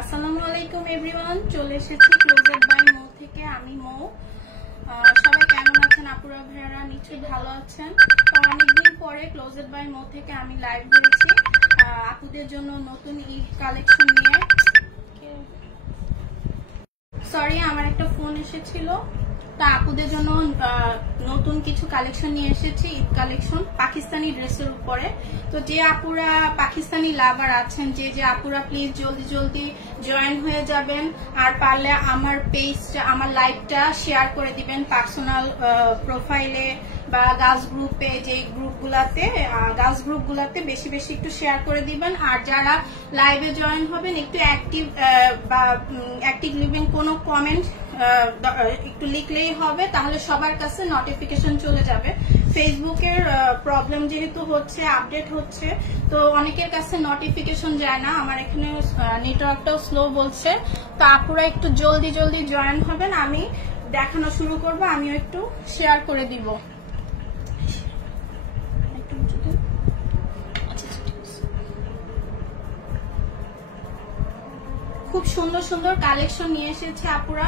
আসসালামু আলাইকুম এভরিওয়ান, চলে এসেছি ক্লোজেট বাই মৌ থেকে। আমি মৌ। সবাই কেমন আছেন? আপুরা ভাইয়ারা নিশ্চয়ই ভালো আছেন। তো অনেকদিন পরে ক্লোজেট বাই মৌ থেকে আমি লাইভ করেছি আপুদের জন্য নতুন ঈদ কালেকশন নিয়ে। সরি, আমার একটা ফোন এসেছিল। তা আপুদের জন্য নতুন কিছু কালেকশন নিয়ে এসেছি, ঈদ কালেকশন পাকিস্তানি ড্রেসের উপরে। তো যে আপুরা পাকিস্তানি লাভার আছেন, যে আপুরা প্লিজ জলদি জলদি জয়েন হয়ে যাবেন। আর পারলে আমার পেজটা, আমার লাইভটা শেয়ার করে দিবেন পার্সোনাল প্রোফাইলে বা গার্লস গ্রুপে, যে গার্লস গ্রুপগুলাতে বেশি বেশি একটু শেয়ার করে দিবেন। আর যারা লাইভে জয়েন হবেন একটু অ্যাক্টিভ লিখবেন, কোনো কমেন্ট একটু লিখলেই হবে, তাহলে সবার কাছে নোটিফিকেশন চলে যাবে। ফেসবুকের প্রবলেম যেহেতু হচ্ছে, আপডেট হচ্ছে, তো অনেকের কাছে নোটিফিকেশন যায় না। আমার এখানে নেটওয়ার্কটাও স্লো বলছে। তো আপুরা একটু জলদি জলদি জয়েন হবেন। আমি দেখানো শুরু করব, আমিও একটু শেয়ার করে দিব। খুব সুন্দর সুন্দর কালেকশন নিয়ে এসেছে আপুরা,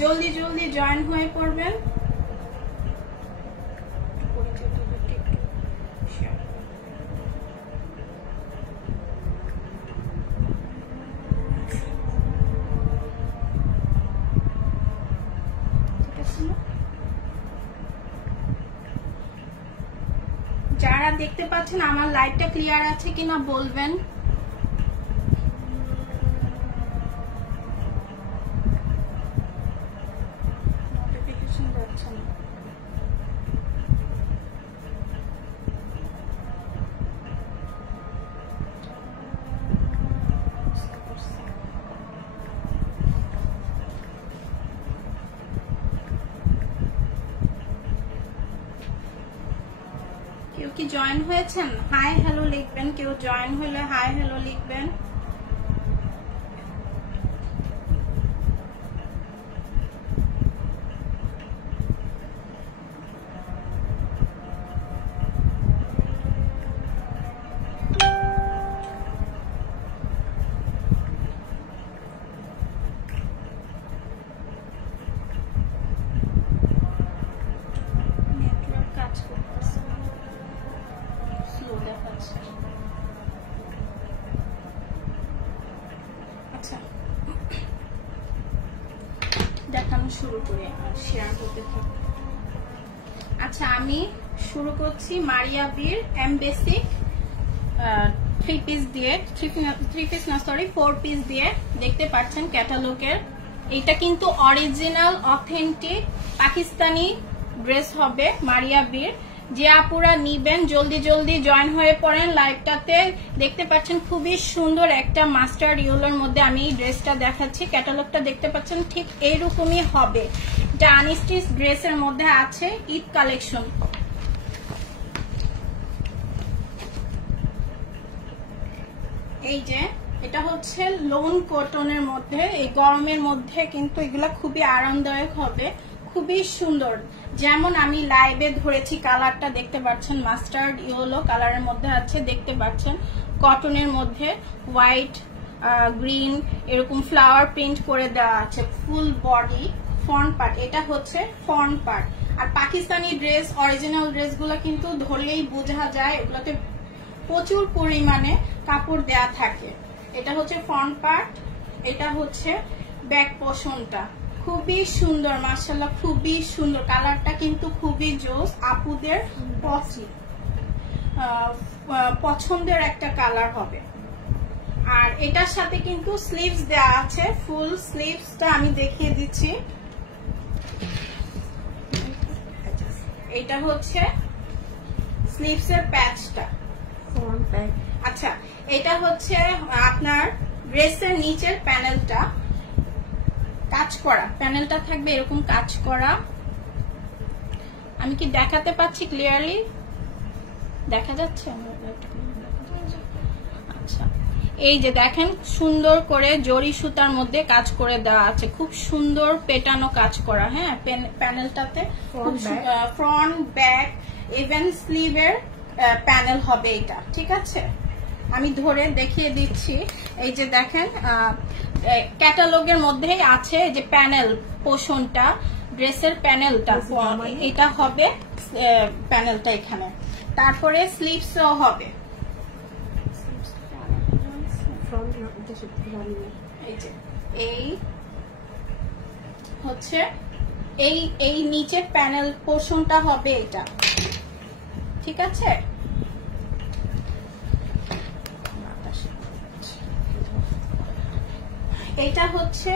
জলদি জলদি জয়েন হয়ে পড়বেন। যারা দেখতে পাচ্ছেন আমার লাইভটা ক্লিয়ার আছে কিনা বলবেন। কেউ কি জয়েন হয়েছেন? হাই হ্যালো লিখবেন। কেউ জয়েন হলে হাই হ্যালো লিখবেন। শুরু করে শেয়ার করতে থাকি। আচ্ছা, আমি শুরু করছি মারিয়া বীর এমবেসিক 4 পিস দিয়ে। দেখতে পাচ্ছেন ক্যাটালগের, এটা কিন্তু অরিজিনাল অথেন্টিক পাকিস্তানি ড্রেস হবে মারিয়া বীর। যে আপুরা নিবেন জলদি জলদি জয়েন হয়ে পড়েন লাইভটাতে। দেখতে পাচ্ছেন খুবই সুন্দর একটা মাস্টার্ড ইয়েলোর মধ্যে আমি এই ড্রেসটা দেখাচ্ছি। ক্যাটালগটা দেখতে পাচ্ছেন ঠিক এইরকমই হবে। এটা আনস্টিচ ড্রেসের মধ্যে আছে, ঈদ কালেকশন। এই যে এটা হচ্ছে লোন কটনের মধ্যে, এই গরমের মধ্যে কিন্তু এগুলা খুবই আরামদায়ক হবে, খুবই সুন্দর। যেমন আমি লাইভে ধরেছি, কালারটা দেখতে পাচ্ছেন মাস্টার্ড ইয়েলো কালারের মধ্যে আছে। দেখতে পাচ্ছেন কটনের মধ্যে হোয়াইট গ্রিন এরকম ফ্লাওয়ার প্রিন্ট করে দেওয়া আছে। ফুল বডি ফ্রন্ট পার্ট, এটা হচ্ছে ফ্রন্ট পার্ট। আর পাকিস্তানি ড্রেস, অরিজিনাল ড্রেসগুলো কিন্তু ধরলেই বোঝা যায়, এগুলোতে প্রচুর পরিমাণে কাপড় দেয়া থাকে। এটা হচ্ছে ফ্রন্ট পার্ট, এটা হচ্ছে ব্যাক পোর্শনটা। খুবই সুন্দর, মাশাআল্লাহ খুবই সুন্দর। কালারটা কিন্তু খুবই জোস, আপুদের পছন্দের একটা কালার হবে। আর এটার সাথে কিন্তু স্লিভস দেওয়া আছে, ফুল স্লিভসটা আমি দেখিয়ে দিচ্ছি। এটা হচ্ছে স্লিভসের প্যাচটা। আচ্ছা, এটা হচ্ছে আপনার ড্রেসের নিচের প্যানেলটা, কাজ করা প্যানেলটা থাকবে এরকম কাজ করা। আমি কি দেখাতে পাচ্ছি ক্লিয়ারলি? দেখা যাচ্ছে? আচ্ছা, এই যে দেখেন সুন্দর করে জরি সুতার মধ্যে কাজ করে দেওয়া আছে, খুব সুন্দর পেটানো কাজ করা। হ্যাঁ, প্যানেলটাতে ফ্রন্ট ব্যাক ইভেন স্লিভের প্যানেল হবে এটা, ঠিক আছে? আমি ধরে দেখিয়ে দিচ্ছি। এই যে দেখেন ক্যাটালগের মধ্যেই আছে যে প্যানেল পোর্শনটা, ড্রেসের প্যানেলটা, এটা হবে প্যানেলটা এখানে। তারপরে স্লিভসও হবে, এই হচ্ছে এই নিচের প্যানেল পোর্শনটা হবে এটা, ঠিক আছে। এটা হচ্ছে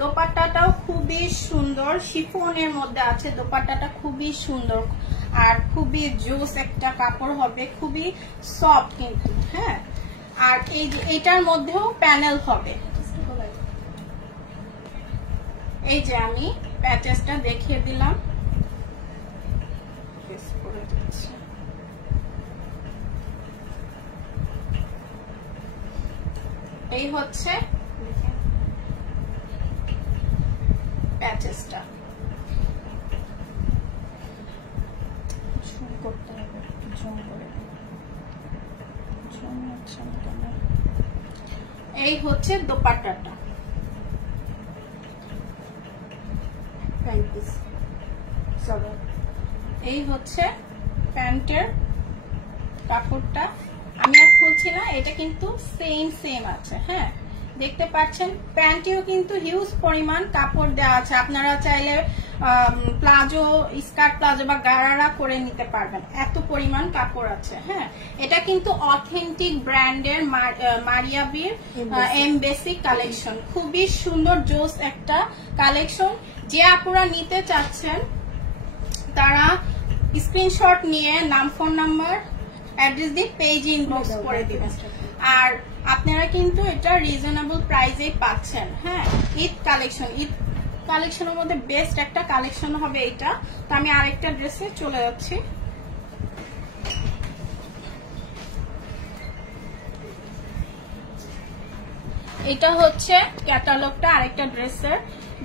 দোপাট্টাটাও খুবই সুন্দর, শিফনের মধ্যে আছে, দোপাট্টাটা খুবই সুন্দর আর খুবই জোস একটা কাপড় হবে, খুবই সফট কিন্তু, হ্যাঁ। আর এইটার মধ্যেও প্যানেল হবে। এই যে আমি প্যাচেসটা দেখিয়ে দিলাম, এই হচ্ছে প্যাচেসটা। এই হচ্ছে দোপাট্টাটা, এই হচ্ছে প্যান্টের কাপড়টা। আমি আর খুলছি না, এটা কিন্তু সেম আছে, হ্যাঁ দেখতে পাচ্ছেন। প্যান্টেও কিন্তু হিউজ পরিমাণ কাপড় দেওয়া আছে, আপনারা চাইলে প্লাজো, স্কার্ট প্লাজো বা গারারা করে নিতে পারবেন, এত পরিমাণ কাপড় আছে, হ্যাঁ। এটা কিন্তু অথেন্টিক ব্র্যান্ডের মারিয়াবির এমবেসিক কালেকশন, খুবই সুন্দর জোস একটা কালেকশন। যে আপুরা নিতে চাচ্ছেন তারা স্ক্রিনশট নিয়ে নাম, ফোন নাম্বার, অ্যাড্রেস দিয়ে পেজে ইনবক্স করে দিবেন। আর আপনারা কিন্তু এটা রিজনেবল প্রাইসে পাচ্ছেন, হ্যাঁ। ঈদ কালেকশনের মধ্যে বেস্ট একটা কালেকশন হবে এটা। তো আমি আরেকটা ড্রেসে চলে যাচ্ছি। এটা হচ্ছে ক্যাটালগটা আরেকটা ড্রেসের,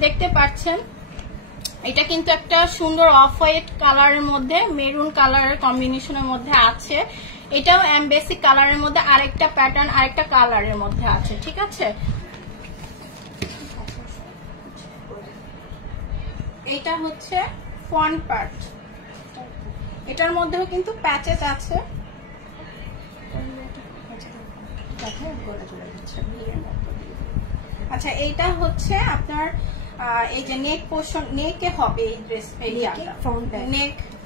দেখতে পাচ্ছেন। এটা কিন্তু একটা সুন্দর অফ হোয়াইট কালারের মধ্যে মেরুন কালারের কম্বিনেশনের মধ্যে আছে। এটাও এমবেসিক কালারের মধ্যে আরেকটা প্যাটার্ন, আরেকটা কালারের মধ্যে আছে, ঠিক আছে। এটা হচ্ছে ফ্রন্ট পার্ট, এটার মধ্যেও কিন্তু প্যাচেস আছে। আচ্ছা, এইটা হচ্ছে আপনার এই যে নেক পোর্শন, নেকে হবে এই ড্রেস,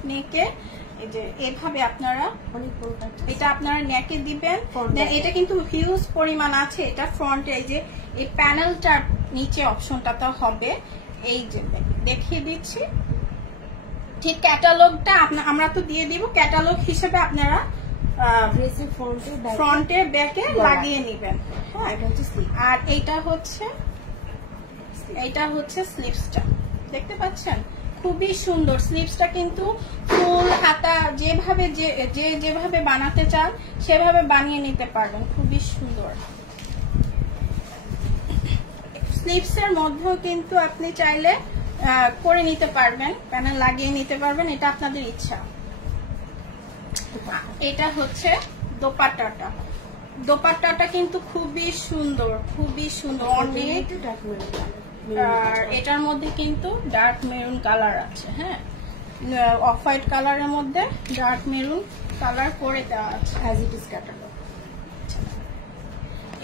নেকে এই যে এভাবে আপনারা এটা আপনারা নেকে দিবেন। এটা কিন্তু হিউজ পরিমাণ আছে, এটা ফ্রন্টে এই যে এই প্যানেলটার নিচে অপশনটা হবে, এই যে দেখিয়ে দিচ্ছি। ঠিক ক্যাটালগটা আমরা তো দিয়ে দিব, ক্যাটালগ হিসেবে আপনারা ফ্রন্টে ব্যাকে লাগিয়ে নেবেন, হ্যাঁ। আর এইটা হচ্ছে স্লিভসটা, দেখতে পাচ্ছেন খুবই সুন্দর। স্লিভসটা কিন্তু ফুল হাতা যেভাবে বানাতে চান সেভাবে বানিয়ে নিতে পারবেন, খুবই সুন্দর। স্লিভসের মধ্যেও কিন্তু আপনি চাইলে করে নিতে পারবেন, প্যানেল লাগিয়ে নিতে পারবেন, এটা আপনাদের ইচ্ছা। এটা হচ্ছে দোপাট্টাটা কিন্তু খুবই সুন্দর, অনেক। আর এটার মধ্যে কিন্তু ডার্ক মেরুন কালার আছে, হ্যাঁ, অফ হোয়াইট কালারের মধ্যে ডার্ক মেরুন কালার করে দেওয়া আছে, অ্যাজ ইট ইজ ক্যাটালগ।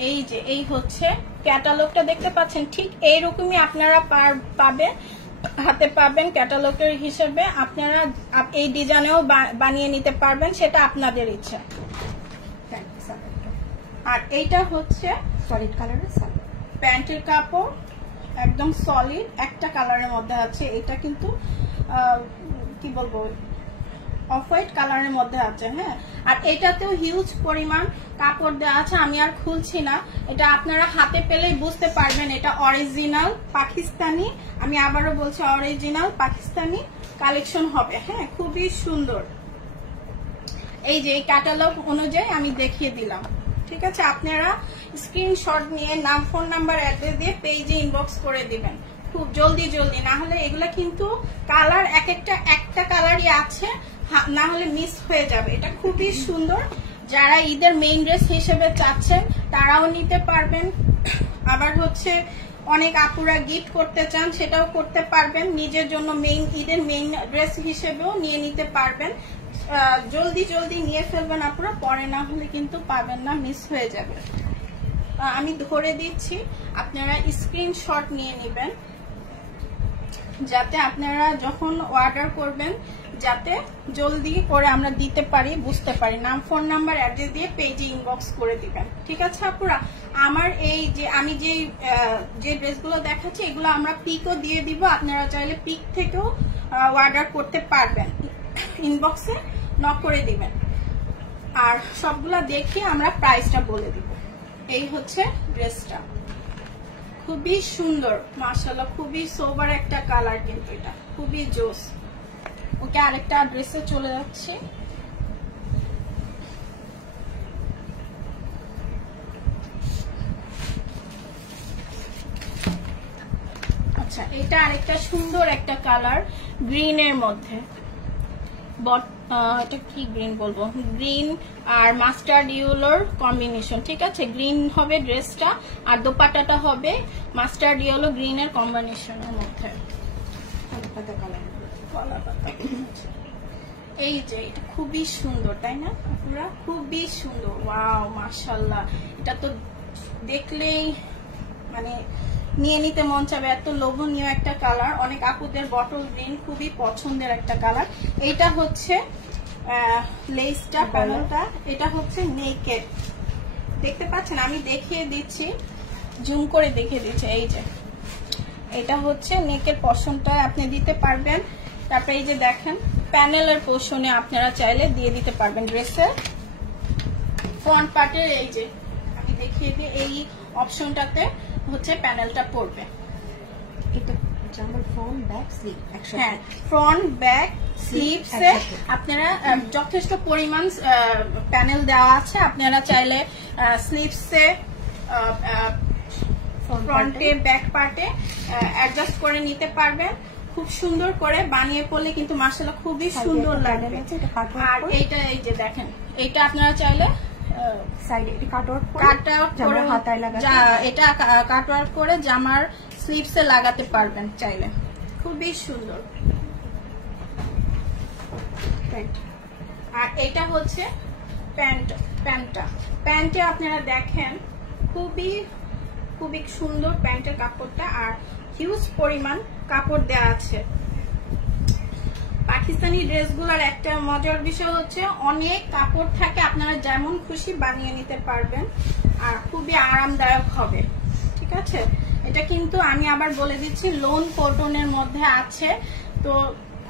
এই যে এই হচ্ছে ক্যাটালগটা, দেখতে পাচ্ছেন ঠিক এইরকমই আপনারা হাতে পাবেন ক্যাটালগের হিসেবে। আপনারা এই ডিজাইনেও বানিয়ে নিতে পারবেন, সেটা আপনাদের ইচ্ছা। আর এইটা হচ্ছে সলিড কালারের প্যান্টের কাপড়, একদম সলিড একটা কালারের মধ্যে আছে। এটা কিন্তু কি বলবো, অফ হোয়াইট কালারের মধ্যে আছে, হ্যাঁ। আর এটাতেও হিউজ পরিমাণ কাপড় দেওয়া আছে, আমি আর খুলছি না, এটা আপনারা হাতে পেলেই বুঝতে পারবেন এটা অরিজিনাল পাকিস্তানি। আমি আবারও বলছি, অরিজিনাল পাকিস্তানি কালেকশন হবে, হ্যাঁ, খুবই সুন্দর। এই যে ক্যাটালগ অনুযায়ী আমি দেখিয়ে দিলাম, ঠিক আছে। আপনারা স্ক্রিনশট নিয়ে নাম, ফোন নাম্বার, অ্যাড্রেস দিয়ে পেজে ইনবক্স করে দিবেন খুব জলদি, না হলে এগুলা কিন্তু কালার একটা কালারই আছে, না হলে মিস হয়ে যাবে। এটা খুবই সুন্দর, যারা ঈদের মেইন ড্রেস হিসেবে চাচ্ছেন তারাও নিতে পারবেন, আবার হচ্ছে অনেক আপুরা গিফট করতে চান সেটাও করতে পারবেন, নিজের জন্য ঈদের মেইন ড্রেস হিসেবেও নিয়ে নিতে পারবেন। জলদি জলদি নিয়ে ফেলবেন আপুরা, পরে না হলে কিন্তু পাবেন না, মিস হয়ে যাবে। আমি ধরে দিচ্ছি, আপনারা স্ক্রিনশট নিয়ে নেবেন যাতে আপনারা যখন অর্ডার করবেন যাতে জলদি করে আমরা দিতে পারি, বুঝতে পারি। নাম, ফোন নাম্বার, অ্যাড্রেস দিয়ে পেজে ইনবক্স করে দিবেন, ঠিক আছে আপুরা? আমার এই যে আমি যে ড্রেসগুলো দেখাচ্ছি এগুলো আমরা পিকও দিয়ে দিব, আপনারা চাইলে পিক থেকেও অর্ডার করতে পারবেন, ইনবক্সে নক করে দিবেন। আর সবগুলা দেখে আমরা প্রাইসটা বলে দিব। এই হচ্ছে ড্রেসটা, খুবই সুন্দর মাশাআল্লাহ, খুবই সোবার একটা কালার, কিন্তু এটা খুবই জোস। ওকে, আরেকটা ড্রেসে চলে যাচ্ছি। আচ্ছা, এটা আরেকটা সুন্দর একটা কালার, গ্রিনের মধ্যে। এটা কি গ্রিন বলবো, গ্রিন আর মাস্টার্ড ইয়েলোর কম্বিনেশন, ঠিক আছে? গ্রিন হবে ড্রেসটা আর দোপাট্টাটা হবে মাস্টার্ড ইয়েলো গ্রিনের কম্বিনেশনের মধ্যে। এই যে এটা খুবই সুন্দর, তাই না পুরা? খুবই সুন্দর, ওয়াও মাশাআল্লাহ। এটা তো দেখলেই মানে নিয়ে নিতে মন চাবে, এত লোভনীয় একটা কালার। অনেক আপুদের বটল গ্রিন খুবই পছন্দের একটা কালার। এটা হচ্ছে লেসটা, প্যানেলটা, এটা হচ্ছে নেকেড, দেখতে পাচ্ছেন? আমি দেখিয়ে দিচ্ছি, জুম করে দেখিয়ে দিচ্ছি। এই যে এটা হচ্ছে নেকের পোরশনটা আপনি দিতে পারবেন। তারপরে এই যে দেখেন প্যানেলের পোরশনে আপনারা চাইলে দিয়ে দিতে পারবেন ড্রেসের ফ্রন্ট পার্টের। এই যে আমি দেখিয়ে দিই, এই অপশনটাতে হচ্ছে প্যানেলটা পড়বে। এটা জামার ফ্রন্ট ব্যাক স্লিভ একসাথে, হ্যাঁ ফ্রন্ট ব্যাক স্লিভসে আপনারা যথেষ্ট পরিমাণ প্যানেল দেওয়া আছে। আপনারা চাইলে স্লিভসে, ফ্রন্টে, ব্যাক পার্টে অ্যাডজাস্ট করে নিতে পারবেন। খুব সুন্দর করে বানিয়ে পড়লে কিন্তু মাশাআল্লাহ খুবই সুন্দর লাগবে। আর এইটা এই যে দেখেন, এইটা আপনারা চাইলে সাইডে এটা কাট আউট করে হাতায় লাগাতে, এটা কাট আউট করে জামার স্লিভসে লাগাতে পারবেন চাইলে, খুবই সুন্দর। আর এটা হচ্ছে প্যান্টে আপনারা দেখেন খুবই খুবই সুন্দর প্যান্টের কাপড়টা, আর হিউজ পরিমাণ কাপড় দেওয়া আছে। পাকিস্তানি ড্রেসগুলোর একটা মজার বিষয় হচ্ছে অনেক কাপড় থাকে, আপনারা যেমন খুশি বানিয়ে নিতে পারবেন আর খুবই আরামদায়ক হবে, ঠিক আছে? এটা কিন্তু আমি আবার বলে দিচ্ছি লোন কটনের মধ্যে আছে, তো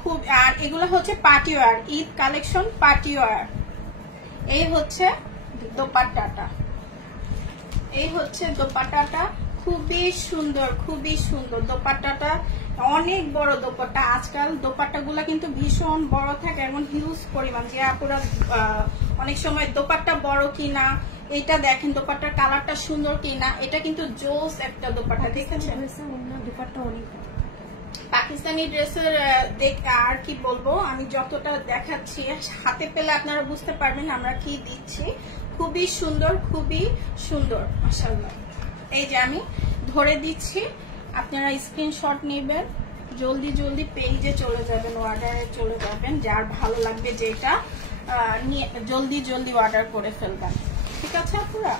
খুব। আর এগুলো হচ্ছে party wear, Eid collection party wear. এই হচ্ছে দোপাট্টাটা, এই হচ্ছে দোপাট্টাটা, খুবই সুন্দর, খুবই সুন্দর দোপাট্টাটা, অনেক বড় দোপাট্টা। আজকাল দোপাট্টাগুলো কিন্তু ভীষণ বড় থাকে এবং হিউজ পরিমাণ, যে আপনারা অনেক সময় দোপাট্টা বড় কিনা, এটা দেখেন দোপাট্টার কালারটা সুন্দর কিনা, এটা কিন্তু জোস একটা দোপাট্টা, দেখেছেন? দোপাট্টা অনেক পাকিস্তানি ড্রেসের আর কি বলবো, আমি যতটা দেখাচ্ছি হাতে পেলে আপনারা বুঝতে পারবেন আমরা কি দিচ্ছি। খুবই সুন্দর, খুবই সুন্দর মাশাআল্লাহ। এই যে আমি ধরে দিচ্ছি, আপনারা স্ক্রিনশট নেবেন, জলদি জলদি পেজে চলে যাবেন, অর্ডারে চলে যাবেন, যার ভালো লাগবে যেটা জলদি জলদি অর্ডার করে ফেলবেন, ঠিক আছে আপুরা?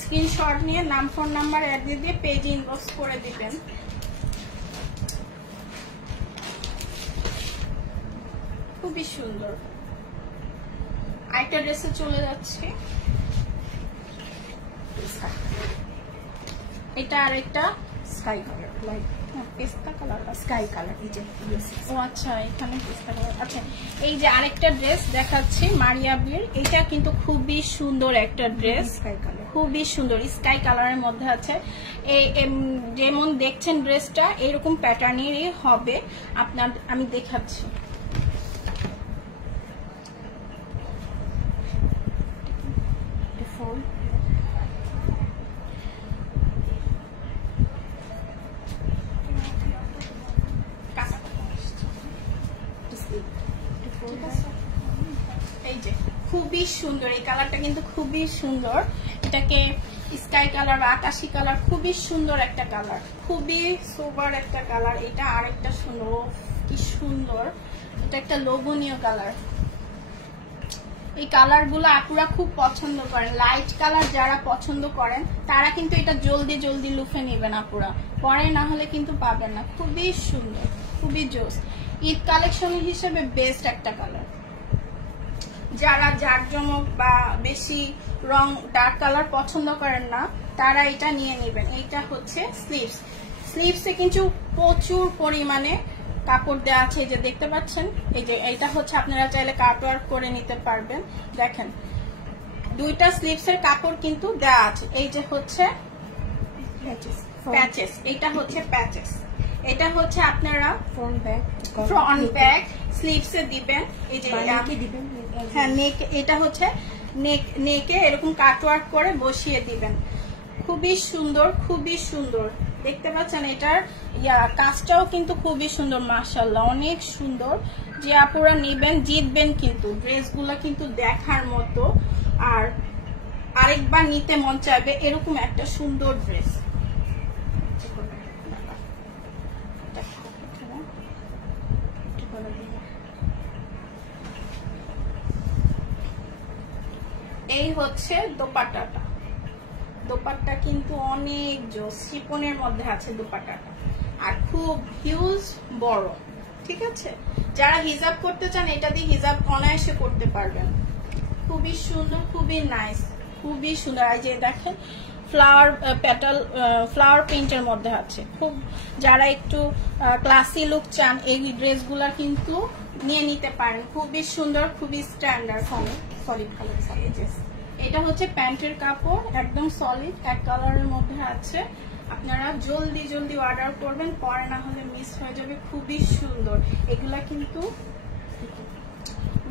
স্ক্রিনশট নিয়ে নাম, ফোন নাম্বার, অ্যাড্রেস দিয়ে পেজে ইনবক্স করে দিবেন। খুবই সুন্দর। আরেকটা ড্রেসে চলে যাচ্ছে, এটা আরেকটা স্কাই কালার, লাইট পেস্তা কালার, স্কাই কালার। এই যে ও আচ্ছা, এখানে পেস্তা কালার। আচ্ছা, এই যে আরেকটা ড্রেস দেখাচ্ছি মারিয়া বির, এটা কিন্তু খুবই সুন্দর একটা ড্রেস, স্কাই কালার, খুবই সুন্দর স্কাই কালারের মধ্যে আছে। যেমন দেখছেন ড্রেসটা এরকম প্যাটার্নেরই হবে আপনার, আমি দেখাচ্ছি। খুবই খুবই সুন্দর। এই কালারটা কিন্তু খুবই সুন্দর, এটাকে স্কাই কালার বা আকাশি কালার, খুবই সুন্দর একটা কালার, খুবই সোবার একটা কালার। এটা আরেকটা সুন্দর, কি সুন্দর, এটা একটা লোভনীয় কালার। এই কালার গুলো আপুরা খুব পছন্দ করেন, লাইট কালার যারা পছন্দ করেন তারা কিন্তু এটা জলদি জলদি লুফে নেবেন আপুরা, পরে না হলে কিন্তু পাবেন না। খুবই সুন্দর, খুবই জোস, ঈদ কালেকশন হিসেবে বেস্ট একটা কালার। যারা জাঁকজমক বা বেশি রং ডার্ক কালার পছন্দ করেন না তারা এটা নিয়ে নেবেন। এইটা হচ্ছে স্লিভস, স্লিভসে কিন্তু প্রচুর পরিমাণে কাপড় দেওয়া আছে, এই যে দেখতে পাচ্ছেন। এই যে এটা হচ্ছে আপনারা চাইলে কাটওয়ার্ক করে নিতে পারবেন। দেখেন দুইটা স্লিভসের কাপড় কিন্তু দেওয়া আছে। এই যে হচ্ছে প্যাচেস, এটা হচ্ছে প্যাচেস, এটা হচ্ছে আপনারা ফ্রন্ট ব্যাক স্লিভসে দিবেন। এই যে হ্যাঁ নেক, এটা হচ্ছে নেকে এরকম কাটওয়ার্ক করে বসিয়ে দিবেন। খুবই সুন্দর, খুবই সুন্দর, দেখতে পাচ্ছেন। এটার কাজটাও কিন্তু খুবই সুন্দর, মাশাআল্লাহ অনেক সুন্দর। যে আপুরা নেবেন জিতবেন কিন্তু, ড্রেসগুলো কিন্তু দেখার মতো, আর আরেকবার নিতে মন চাইবে এরকম একটা সুন্দর ড্রেস। এই হচ্ছে দোপাট্টাটা, দোপাট্টা কিন্তু অনেক জোস, শিপনের মধ্যে আছে দোপাট্টাটা, আর খুব হিউজ বড়, ঠিক আছে। যারা হিজাব করতে চান এটা দিয়ে হিজাব অনায়াসে করতে পারবেন। খুবই সুন্দর, খুবই নাইস, খুবই সুন্দর। এই যে দেখেন ফ্লাওয়ার পেটাল, ফ্লাওয়ার প্রিন্টের মধ্যে আছে। খুব যারা একটু ক্লাসি লুক চান এই ড্রেসগুলা কিন্তু নিয়ে নিতে পারেন, খুবই সুন্দর, খুবই স্ট্যান্ডার্ড, সলিড কালার সাইজেস। এটা হচ্ছে প্যান্টের কাপড়, একদম সলিড এক কালারের মধ্যে আছে। আপনারা জলদি জলদি অর্ডার করবেন, পরে না হলে মিস হয়ে যাবে। খুবই সুন্দর, এগুলা কিন্তু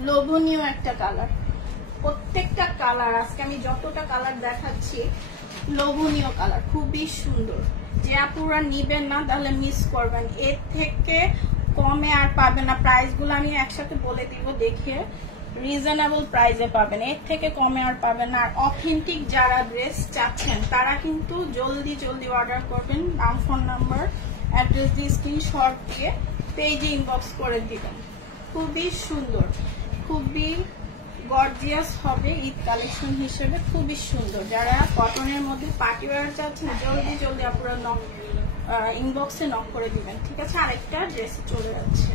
লোভনীয় একটা কালার। প্রত্যেকটা কালার আজকে আমি যতটা কালার দেখাচ্ছি লোভনীয় কালার, খুবই সুন্দর। যে আপুরা নিবেন না তাহলে মিস করবেন, এর থেকে কমে আর পাবেন না। প্রাইস গুলো আমি একসাথে বলে দিব, দেখে রিজনেবল প্রাইসে পাবেন, এর থেকে কমে আর পাবেন না। আর অথেন্টিক যারা ড্রেস চাচ্ছেন তারা কিন্তু জলদি জলদি অর্ডার করবেন। নাম, ফোন নাম্বার, অ্যাড্রেস দিয়ে স্ক্রিনশট দিয়ে পেজে ইনবক্স করে দিবেন। খুবই সুন্দর, খুবই গর্জিয়াস হবে ঈদ কালেকশন হিসেবে, খুবই সুন্দর। যারা কটনের মধ্যে পার্টি ওয়্যার চাচ্ছেন জলদি জলদি আপনারা ইনবক্সে নক করে দিবেন, ঠিক আছে। আরেকটা ড্রেস চলে যাচ্ছে।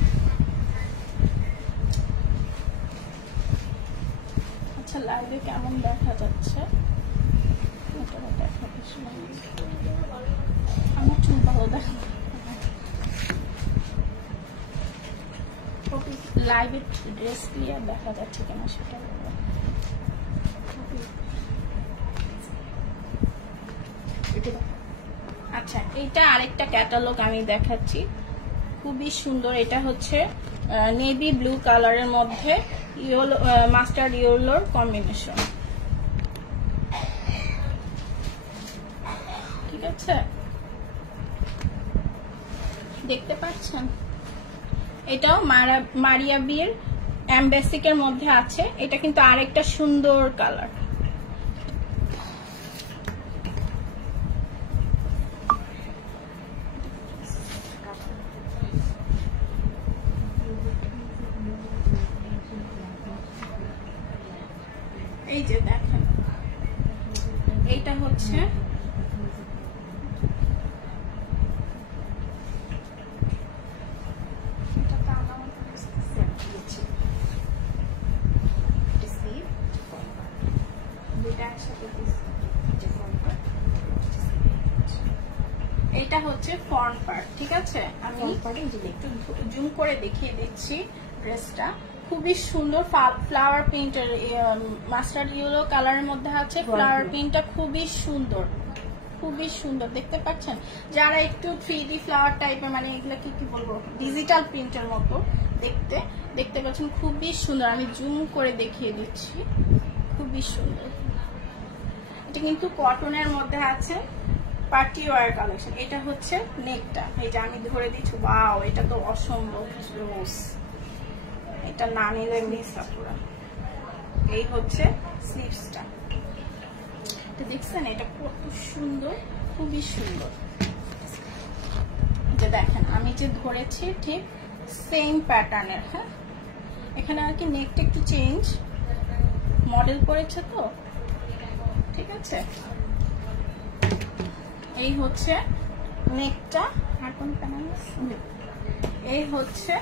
আচ্ছা লাইভে কেমন দেখা যাচ্ছে আমার চুল ভালো দেখা, লাইভে ড্রেস ক্লিয়ার দেখা যাচ্ছে কিনা সেটা বলবো। আচ্ছা এটা আরেকটা ক্যাটালগ আমি দেখাচ্ছি, খুবই সুন্দর। এটা হচ্ছে নেভি ব্লু কালারের মধ্যে ইয়েলো, মাস্টার্ড ইয়েলোর কম্বিনেশন, ঠিক আছে, দেখতে পাচ্ছেন। এটাও মারিয়া বিয়ের এমবেসিকের মধ্যে আছে। এটা কিন্তু আরেকটা সুন্দর কালার। এই যে দেখেন এইটা হচ্ছে এটা হচ্ছে ফ্রন্ট পার্ট, ঠিক আছে। আমি একটু জুম করে দেখিয়ে দিচ্ছি ড্রেসটা, খুবই সুন্দর। ফ্লাওয়ার প্রিন্টের মাস্টার্ড ইয়েলো কালারের মধ্যে আছে, ফ্লাওয়ার প্রিন্টটা খুবই সুন্দর, খুবই সুন্দর, দেখতে পাচ্ছেন। যারা একটু 3D ফ্লাওয়ার টাইপের, মানে এগুলা কি বলবো, ডিজিটাল প্রিন্টের মতো দেখতে পাচ্ছেন, খুবই সুন্দর। আমি জুম করে দেখিয়ে দিচ্ছি, খুবই সুন্দর। এটা কিন্তু কটনের মধ্যে আছে, পার্টি ওয়্যার কালেকশন। এটা হচ্ছে নেকটা, এই যে আমি ধরে দিচ্ছি, ওয়াও এটা তো অসম্ভব জোস, এটা না নিলে মিস আপুরা। এই হচ্ছে স্লিভসটা। দেখছেন এটা কত সুন্দর, খুবই সুন্দর। যে দেখেন আমি যে ধরেছি ঠিক সেম প্যাটার্নের। হ্যাঁ, এখানে আর কি নেকটা একটু চেঞ্জ মডেল করেছে তো, ঠিক আছে। এই হচ্ছে নেকটা, আর কোন প্যাটার্ন, এই হচ্ছে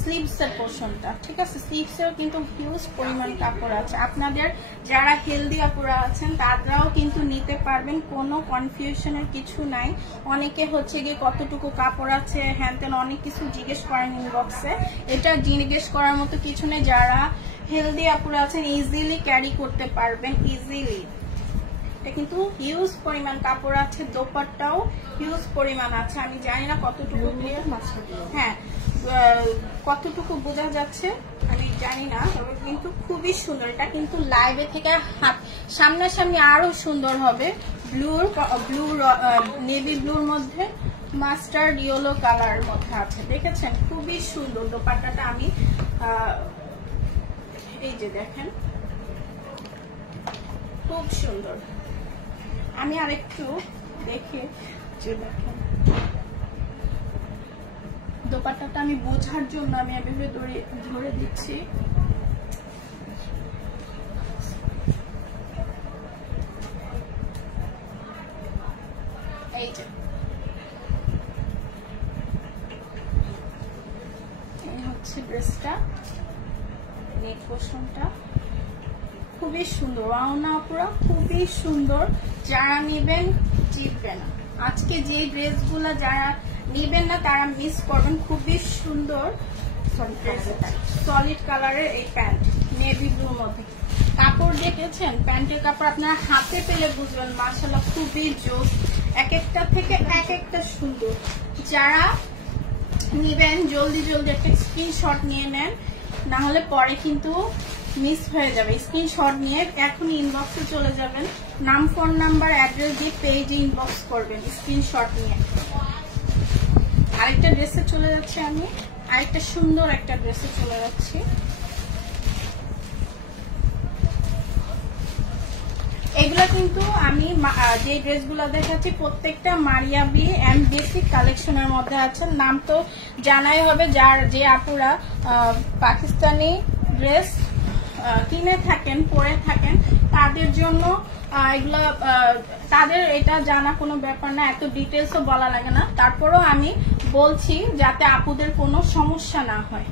স্লিভসের পোর্শনটা, ঠিক আছে। স্লিভসেও কিন্তু হিউজ পরিমাণ কাপড় আছে। আপনাদের যারা হেলদি আপুরা আছেন তারাও কিন্তু নিতে পারবেন, কোনো কনফিউশনের কিছু নাই। অনেকে হচ্ছে গিয়ে কতটুকু কাপড় আছে হ্যান তেন অনেক কিছু জিজ্ঞেস করেন ইনবক্সে, এটা জিজ্ঞেস করার মতো কিছু নেই। যারা হেলদি আপুরা আছেন ইজিলি ক্যারি করতে পারবেন, ইজিলি। এটা কিন্তু হিউজ পরিমাণ কাপড় আছে, দোপাট্টাও হিউজ পরিমাণ আছে। আমি জানি না কতটুকু ক্লিয়ার, হ্যাঁ কতটুকু বোঝা যাচ্ছে আমি জানি না, তবে কিন্তু খুবই সুন্দর। এটা কিন্তু লাইভে থেকে সামনাসামনি আরো সুন্দর হবে। ব্লু নেভি ব্লুর মধ্যে মাস্টার্ড ইয়েলো কালার মধ্যে আছে, দেখেছেন খুবই সুন্দর দোপাট্টাটা। আমি এই যে দেখেন খুব সুন্দর। আমি আরেকটু দেখে যে দেখেন দোপাট্টাটা আমি বোঝার জন্য আমি এভাবে ধরে দিচ্ছি। এই যে এই হচ্ছে ড্রেসটা, নেক পোর্শনটা খুবই সুন্দর। ওয়াওনা পুরো খুবই সুন্দর। যারা নিবেন জিতবে না। আজকে যে ড্রেসগুলো যারা নিবেন না তারা মিস করবেন। খুবই সুন্দর সলিড কালারের এই প্যান্ট নেভি ব্লুর মধ্যে। কাপড় দেখেছেন, প্যান্টের কাপড় আপনারা হাতে পেলে বুঝবেন মাশাআল্লাহ খুবই জোস। এক একটা থেকে এক একটা সুন্দর। যারা নিবেন জলদি জলদি একটা স্ক্রিনশট নিয়ে নেন, না হলে পরে কিন্তু মিস হয়ে যাবে। স্ক্রিনশট নিয়ে এখন ইনবক্সে চলে যাবেন, নাম ফোন নাম্বার অ্যাড্রেস দিয়ে পেজে ইনবক্স করবেন স্ক্রিনশট নিয়ে। আরেকটা ড্রেসে চলে যাচ্ছি আমি, আরেকটা সুন্দর একটা ড্রেসে চলে যাচ্ছি। এগুলা কিন্তু আমি যে ড্রেসগুলো দেখাচ্ছি প্রত্যেকটা মারিয়াবি এন্ড বেসিক কালেকশনের মধ্যে আছে। নাম তো জানাই হবে, যার যে আপুরা পাকিস্তানি ড্রেস কিনে থাকেন পরে থাকেন তাদের জন্য এগুলো, তাদের এটা জানা কোনো ব্যাপার না, এত ডিটেলসও বলা লাগে না। তারপরেও আমি বলছি যাতে আপুদের কোনো সমস্যা না হয়।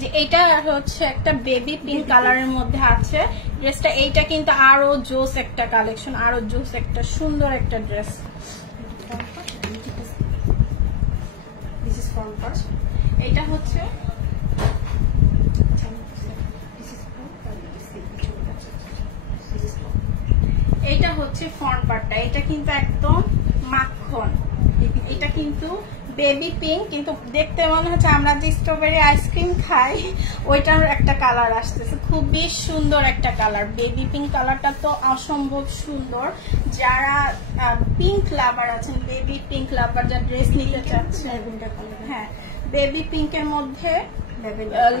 যে এটা হচ্ছে একটা বেবি পিঙ্ক কালারের মধ্যে আছে ড্রেসটা। এইটা কিন্তু আরো জোস একটা কালেকশন, আরো জোস একটা সুন্দর একটা ড্রেস। এটা হচ্ছে এটা হচ্ছে ফ্রন্ট পার্টটা। এটা কিন্তু একদম মাখন, এটা কিন্তু বেবি পিঙ্ক, কিন্তু দেখতে মনে হচ্ছে আমরা যে স্ট্রবেরি আইসক্রিম খাই ওইটার একটা কালার আসতেছে। খুবই সুন্দর একটা কালার, বেবি পিঙ্ক কালারটা তো অসম্ভব সুন্দর। যারা পিঙ্ক লাভার আছেন, বেবি পিঙ্ক লাভার যারা ড্রেস নিতে চাচ্ছেন, হ্যাঁ বেবি পিঙ্কের মধ্যে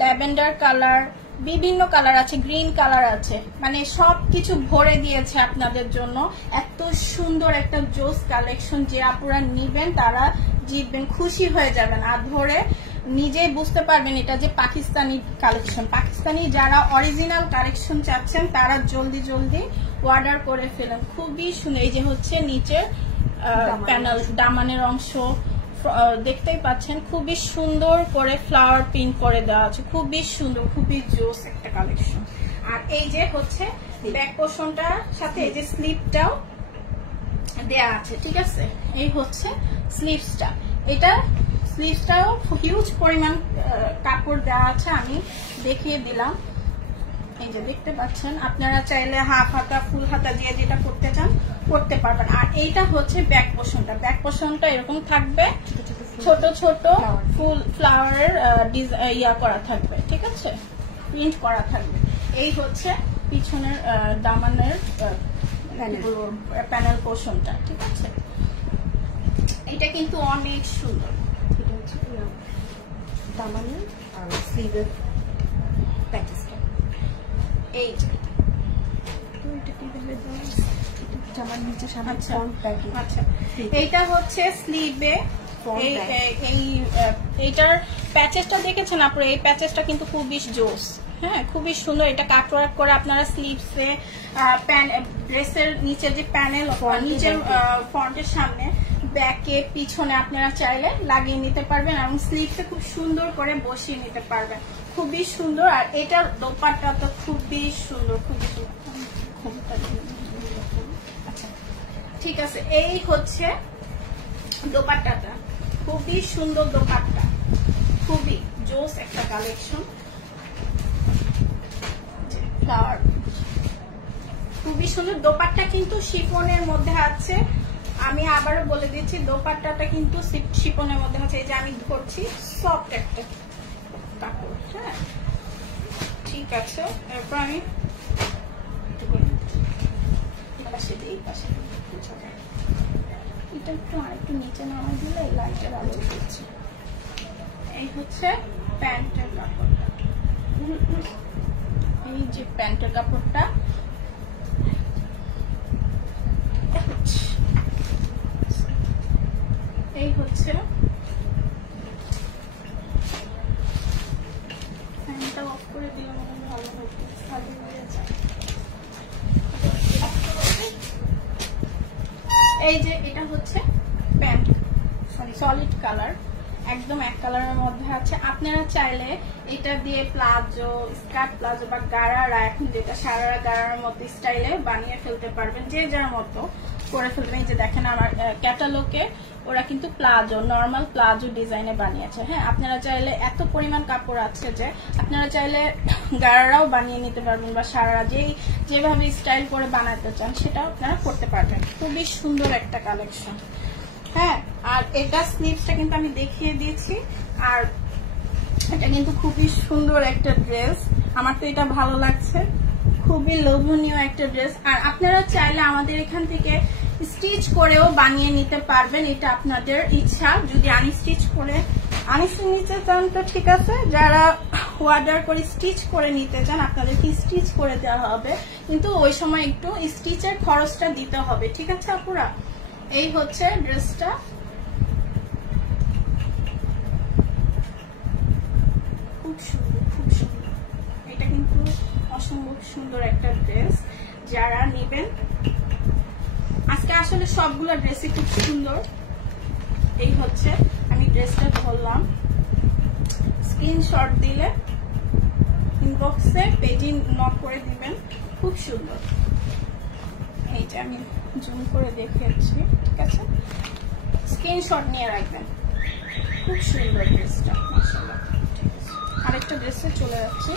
ল্যাভেন্ডার কালার, বিভিন্ন কালার আছে, গ্রিন কালার আছে, মানে সবকিছু ভরে দিয়েছে আপনাদের জন্য। এত সুন্দর একটা জোস কালেকশন, যে আপুরা নিবেন তারা জিতবেন, খুশি হয়ে যাবেন। আর ধরে নিজেই বুঝতে পারবেন এটা যে পাকিস্তানি কালেকশন। পাকিস্তানি যারা অরিজিনাল কালেকশন চাচ্ছেন তারা জলদি জলদি অর্ডার করে ফেলেন। খুবই সুন্দর। এই যে হচ্ছে নিচের প্যানেল, দামানের অংশ দেখতেই পাচ্ছেন, খুবই সুন্দর করে ফ্লাওয়ার প্রিন্ট করে দেওয়া আছে, খুবই সুন্দর, খুবই জোস একটা কালেকশন। আর এই যে হচ্ছে ব্যাক পোর্শনটার সাথে এই যে স্লিভটাও দেয়া আছে, ঠিক আছে। এই হচ্ছে স্লিভসটা, এটা স্লিভসটাও হিউজ পরিমাণ কাপড় দেওয়া আছে, আমি দেখিয়ে দিলাম। এই যে দেখতে পাচ্ছেন, আপনারা চাইলে হাফ হাতা ফুল হাতা দিয়ে যেটা করতে চান করতে পারবেন। আর এইটা হচ্ছে ব্যাক পোর্শনটা। ব্যাক পোর্শনটা এরকম থাকবে, ছোট ছোট ফুল ফ্লাওয়ারের ইয়া করা থাকবে, ঠিক আছে, প্রিন্ট করা থাকবে। এই হচ্ছে পিছনের দামানের প্যানেল পোর্শনটা, ঠিক আছে। এটা কিন্তু অনেক সুন্দর। এটা হচ্ছে দামানের আর স্লিভের প্যাকেজটা। এই যে তো এটা কি বলে দাও, এটা জামার নিচে সামনে ফ্রন্ট প্যাকিং। আচ্ছা, এইটা হচ্ছে স্লিভে এইটার প্যাচেসটা দেখেছেন আপনারা, এই প্যাচেসটা কিন্তু খুবই জোস, হ্যাঁ খুবই সুন্দর। এটা কাটওয়ার্ক করে আপনারা স্লিভসে ড্রেসের নিচের যে প্যানেল নিচের ফ্রন্টের সামনে ব্যাকে পিছনে আপনারা চাইলে লাগিয়ে নিতে পারবেন এবং স্লিভসে খুব সুন্দর করে বসিয়ে নিতে পারবেন, খুবই সুন্দর। আর এটার দোপাট্টা তো খুবই সুন্দর, খুবই সুন্দর। আচ্ছা ঠিক আছে, এই হচ্ছে দোপাট্টাটা, খুবই সুন্দর দোপাট্টা, খুবই জোস একটা কালেকশন। ফ্লাওয়ার খুবই সুন্দর দোপাট্টা, কিন্তু শিফনের মধ্যে আছে। আমি আবারও বলে দিচ্ছি দোপাট্টাটা কিন্তু শিফনের মধ্যে আছে। এই যে আমি ধরছি, সফট একটা কাপড়, হ্যাঁ ঠিক আছে। এরপর আমি এটা একটু আরেকটু নিচে নামাই দিলে এই লাইটের আলো দিচ্ছে। এই হচ্ছে প্যান্টের কাপড়টা, এই যে প্যান্টের কাপড়টা, এই হচ্ছে ফ্যানটা অফ করে দিলে মনে ভালো হতো, খালি হয়ে যায়। এই যে এটা হচ্ছে প্যান্ট, সলিড কালার, একদম এক কালারের মধ্যে আছে। আপনারা চাইলে এটা দিয়ে প্লাজো, স্কার্ট প্লাজো বা গারারা, এখন যেটা সারারা গারার মতো স্টাইলে বানিয়ে ফেলতে পারবেন, যে যার মতো করে ফেলবেন। যে দেখেন আমার ক্যাটালগে ওরা কিন্তু প্লাজো, নর্মাল প্লাজো ডিজাইনে বানিয়েছে, হ্যাঁ আপনারা চাইলে এত পরিমাণ কাপড় আছে যে আপনারা চাইলে গারারাও বানিয়ে নিতে পারবেন বা সারারা যেভাবে স্টাইল করে বানাতে চান সেটাও আপনারা করতে পারবেন। খুবই সুন্দর একটা কালেকশন, হ্যাঁ। আর এটা স্লিভসটা কিন্তু আমি দেখিয়ে দিয়েছি। আর এটা কিন্তু খুবই সুন্দর একটা ড্রেস, আমার তো এটা ভালো লাগছে, খুবই লোভনীয় একটা ড্রেস। আর আপনারা চাইলে আমাদের এখান থেকে স্টিচ করেও বানিয়ে নিতে পারবেন, এটা আপনাদের ইচ্ছা। যদি আনস্টিচ করে নিতে চান তো ঠিক আছে, যারা অর্ডার করে স্টিচ করে নিতে চান আপনাদেরকে স্টিচ করে দেওয়া হবে, কিন্তু ওই সময় একটু স্টিচের খরচটা দিতে হবে, ঠিক আছে আপুরা। এই হচ্ছে ড্রেসটা, খুব সুন্দর, খুব সুন্দর। এটা কিন্তু অসম্ভব সুন্দর একটা ড্রেস, যারা নেবেন। আজকে আসলে সবগুলো ড্রেসই খুব সুন্দর। এই হচ্ছে আমি ড্রেসটা ধরলাম, স্ক্রিনশট দিলে ইনবক্সে পেজে নক করে দিবেন, খুব সুন্দর। এই যে আমি জুম করে দেখিয়েছি, ঠিক আছে, স্ক্রিনশট নিয়ে রাখবেন, খুব সুন্দর ড্রেসটা মাশাআল্লাহ। আরেকটা ড্রেসে চলে যাচ্ছি,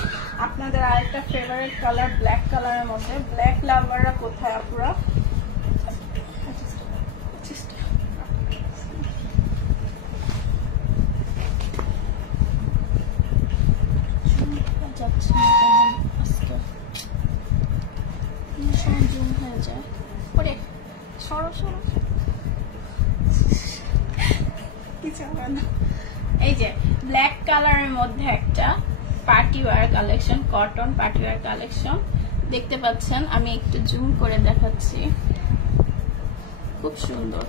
আপনাদের আরেকটা ফেভারিট কালার ব্ল্যাক কালারের মধ্যে। ব্ল্যাক লাভাররা কোথায় আপুরা? যাচ্ছে আজকে জুম হয়ে যায়, ওরে সরো সরো কিছু হবে না। এই যে ব্ল্যাক কালারের মধ্যে একটা party wear collection, cotton party wear collection দেখতে পাচ্ছেন, আমি একটু জুম করে দেখাচ্ছি, খুব সুন্দর।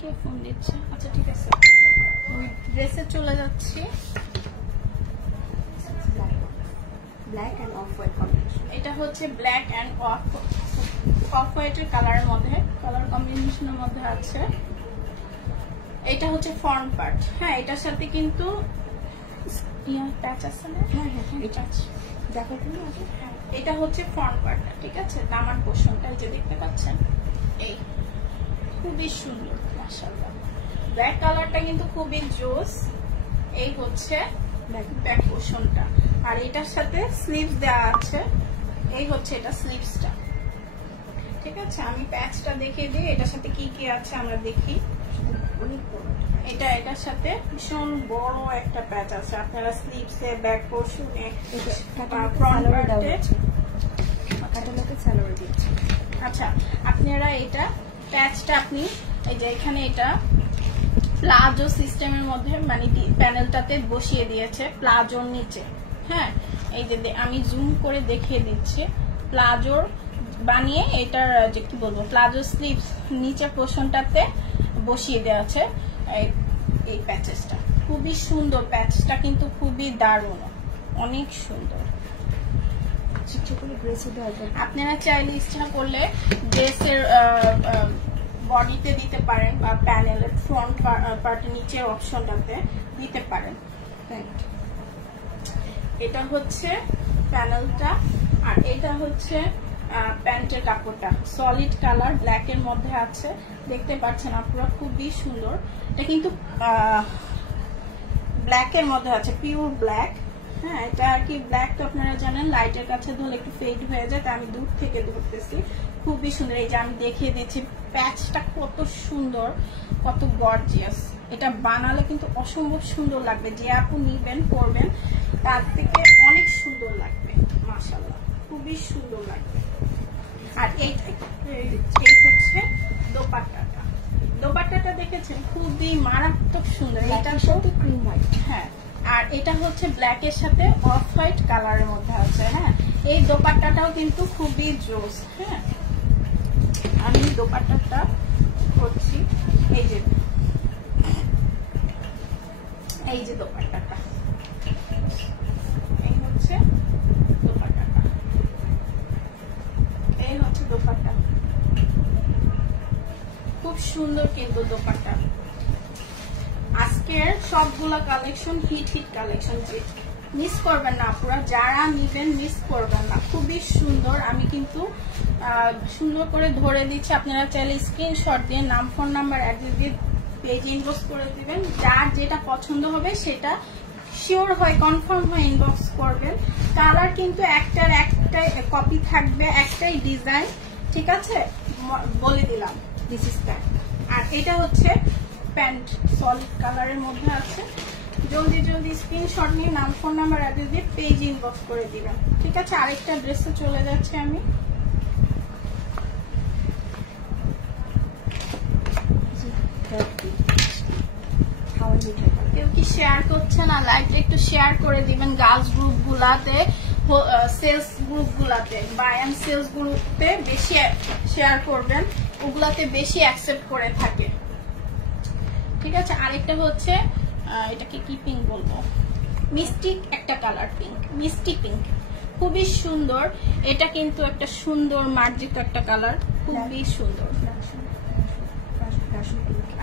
কে ফোন দিচ্ছে? আচ্ছা ঠিক আছে, ড্রেসে চলে যাচ্ছি। Black end off white combination, এটা হচ্ছে ব্ল্যাক এন্ড অফ হোয়াইটের কালারের মধ্যে, কালার কম্বিনেশনের মধ্যে আছে। এটা হচ্ছে ফ্রন্ট পার্ট, হ্যাঁ এটার সাথে কিন্তু প্যাচ আছে না? হ্যাঁ হ্যাঁ এটা দেখো তুমি, এটা হচ্ছে ফ্রন্ট পার্টটা, ঠিক আছে, দামান পোর্শনটা যে দেখতে পাচ্ছেন, এই খুবই সুন্দর মাশাআল্লাহ। ব্ল্যাক কালারটা কিন্তু খুবই জোস। এই হচ্ছে ব্যাক পোর্শনটা, আর এটার সাথে স্লিভস দেওয়া আছে। এই হচ্ছে এটা স্লিভসটা, ঠিক আছে। আমি প্যাচটা দেখিয়ে দিই, এটার সাথে কি কি আছে আমরা দেখি। এটার সাথে ভীষণ বড় একটা প্যাচ আছে, আপনারা স্লিভসে, ব্যাক পোর্শনে, ফ্রন্ট পার্টে কাটালোকে সালোয়ার দিচ্ছে। আচ্ছা, আপনারা এটা প্যাচটা আপনি এই যে এখানে এটা প্লাজো সিস্টেমের মধ্যে মানে প্যানেলটাতে বসিয়ে দিয়েছে প্লাজোর নিচে। হ্যাঁ, এই যে আমি জুম করে দেখিয়ে দিচ্ছি, প্লাজোর বানিয়ে এটার যে কি বলবো প্লাজো স্লিভস নিচে পোর্শনটাতে বসিয়ে দেওয়া আছে এই প্যাচেসটা। খুবই সুন্দর প্যাচটা, কিন্তু খুবই দারুণ, অনেক সুন্দর। আপনারা চাইলে ইচ্ছা করলে ড্রেসের বডিতে দিতে পারেন বা প্যানেলের ফ্রন্ট পার্টের নিচের অপশনটাতে দিতে পারেন। এটা হচ্ছে প্যানেলটা, আর এটা হচ্ছে প্যান্টের কাপড়টা সলিড কালার ব্ল্যাক এর মধ্যে আছে, দেখতে পাচ্ছেন আপনারা, খুবই সুন্দর। এটা কিন্তু ব্ল্যাক এর মধ্যে আছে, পিওর ব্ল্যাক। হ্যাঁ, এটা আর কি ব্ল্যাক তো আপনারা জানেন লাইটের কাছে ধরলে একটু ফেড হয়ে যায়, তাই আমি দূর থেকে ধরতেছি। খুবই সুন্দর, এই যে আমি দেখিয়ে দিচ্ছি প্যাচটা কত সুন্দর, কত গর্জিয়াস। এটা বানালে কিন্তু অসম্ভব সুন্দর লাগবে, যে আপু নিবেন পরবেন তার থেকে অনেক সুন্দর লাগবে, মাশাআল্লাহ খুবই সুন্দর লাগবে। আর এই হচ্ছে দোপাট্টাটা, দোপাট্টাটা দেখেছেন খুবই মারাত্মক সুন্দর, এটার সাথে ক্রিম হোয়াইট। হ্যাঁ, আর এটা হচ্ছে ব্ল্যাক এর সাথে অফ হোয়াইট কালারের মধ্যে আছে। হ্যাঁ, এই দোপাট্টাটাও কিন্তু খুবই জোস। হ্যাঁ, আমি দোপাট্টাটা করছি, এই যে দোপাট্টাটা, এই হচ্ছে দোপাট্টাটা, এই হচ্ছে দোপাট্টা, খুব সুন্দর কিন্তু দোপাট্টা। আজকের সবগুলা কালেকশন হিট কালেকশন, যে মিস করবেন না আপুরা, যারা নিবেন মিস করবেন না, খুবই সুন্দর। আমি কিন্তু সুন্দর করে ধরে দিচ্ছি, আপনারা চাইলে স্ক্রিনশট দিয়ে নাম ফোন নাম্বার অ্যাড্রেস দিয়ে পেজ ইনবক্স করে দিবেন। যার যেটা পছন্দ হবে সেটা শিওর হয় কনফার্ম হয়ে ইনবক্স করবেন। কালার কিন্তু একটাই কপি থাকবে, একটাই ডিজাইন, ঠিক আছে, বলে দিলাম। This is that. আর এটা হচ্ছে প্যান্ট সলিড কালারের মধ্যে আছে। জলদি জলদি স্ক্রিনশট নিয়ে নাম ফোন নাম্বার অ্যাড্রেস দিয়ে পেজ ইনবক্স করে দিবেন, ঠিক আছে। আরেকটা ড্রেসে চলে যাচ্ছে আমি। কেউ কি শেয়ার করছে না? লাইক একটু শেয়ার করে দিবেন গার্লস গ্রুপ গুলাতে, সেলস গ্রুপ গুলাতে, বাই এন্ড সেলস গ্রুপে বেশি শেয়ার করবেন, ওগুলাতে বেশি অ্যাকসেপ্ট করে থাকে, ঠিক আছে। আরেকটা হচ্ছে এটাকে কি পিঙ্ক বলবো, মিষ্টি একটা কালার পিঙ্ক, মিষ্টি পিঙ্ক, খুবই সুন্দর। এটা কিন্তু একটা সুন্দর মার্জিত একটা কালার, খুবই সুন্দর।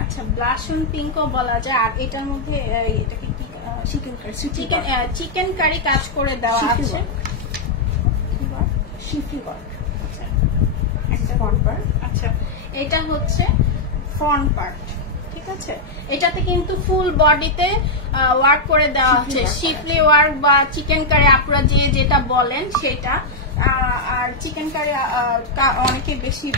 আচ্ছা, ব্লাশন পিঙ্কও বলা যায়। আর এটার মধ্যে এটাকে কি চিকেন কারি কাজ করে দেওয়া আছে, আচ্ছা এটা হচ্ছে ফ্রন্ট পার্ট, ঠিক আছে। এটাতে কিন্তু ফুল বডিতে ওয়ার্ক করে দেওয়া হচ্ছে, শিফলি ওয়ার্ক বা চিকেন কারি আপনারা যে যেটা বলেন সেটা। আর চিকেন কারি অনেকে বেশি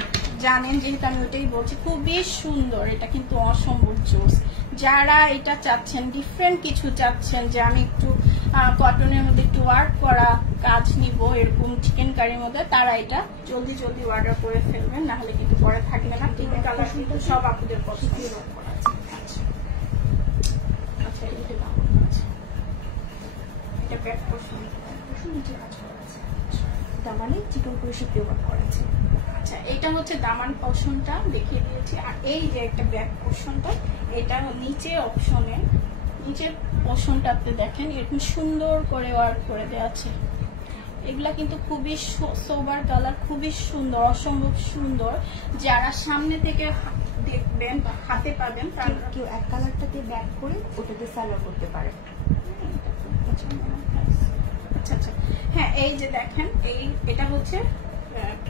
জানেন, যেহেতু আমি ওটাই বলছি, খুবই সুন্দর। এটা কিন্তু অসম্ভব জোস। যারা এটা চাচ্ছেন, ডিফারেন্ট কিছু চাচ্ছেন, যে আমি একটু কটনের মধ্যে একটু ওয়ার্ক করা কাজ নিব এরকম চিকেন কারির মধ্যে, তারা এটা জলদি জলদি অর্ডার করে ফেলবেন, না হলে কিন্তু পরে থাকবে না। পিঙ্ক কালার কিন্তু সব আপনাদের পছন্দ করা আছে। আচ্ছা, এটা দাম আছে, এটা ব্যাক পোর্শন নিচে কাজ করা আছে, দামানে চিকন করে শিপিও করা আছে। আচ্ছা, এটা হচ্ছে দামান পোর্শনটা দেখিয়ে দিয়েছি। আর এই যে একটা ব্যাক পোর্শনটা, এটা নিচে অপশনে নিচের পোর্শনটাতে দেখেন এরকম সুন্দর করে ওয়ার্ক করে দেওয়া আছে। এগুলা কিন্তু খুবই সোবার কালার, খুবই সুন্দর, অসম্ভব সুন্দর। যারা সামনে থেকে দেখবেন বা হাতে পাবেন, তারা কেউ এক কালারটাকে ব্যাক করে ওটাতে সালোয়ার করতে পারে। আচ্ছা আচ্ছা, হ্যাঁ, এই যে দেখেন এটা হচ্ছে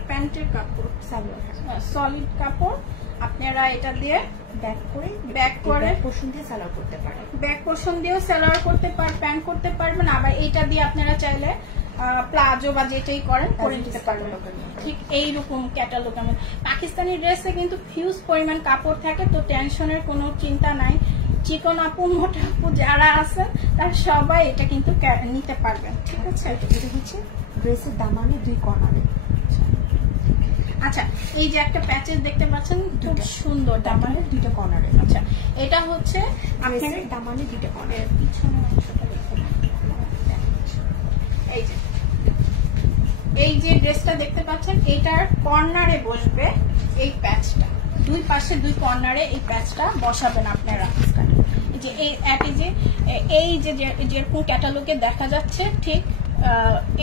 প্যান্টের কাপড়, সলিড কাপড়। আপনারা এটা দিয়ে ব্যাক করে পোর্শন দিয়ে সালোয়ার করতে পারেন, ব্যাক পোর্শন দিয়েও সালোয়ার করতে পারেন, প্যান্ট করতে পারবেন। আবার এটা দিয়ে আপনারা চাইলে প্লাজো বা যেটাই করেন করে নিতে পারবেন। ঠিক এইরকম ক্যাটালগ। পাকিস্তানি ড্রেসে কিন্তু হিউজ পরিমাণ কাপড় থাকে, তো টেনশনের কোনো চিন্তা নাই। চিকন আপু, মোটা আপু যারা আছেন তারা সবাই এটা কিন্তু নিতে পারবেন, ঠিক আছে। এটা হচ্ছে ড্রেসের দামানে দুই কর্নারে। আচ্ছা এই যে একটা প্যাচেস দেখতে পাচ্ছেন খুব সুন্দর দামানের দুইটা কর্নারে। আচ্ছা এটা হচ্ছে আপনার দামানের দুইটা কর্নারে পিছনের অংশটা দেখুন। এই যে ড্রেসটা দেখতে পাচ্ছেন এটার কর্নারে বসবে এই প্যাচটা, দুই পাশে দুই কর্নারে এই প্যাচটা বসাবেন আপনারা। যে এই যে যেরকম ক্যাটালগে দেখা যাচ্ছে ঠিক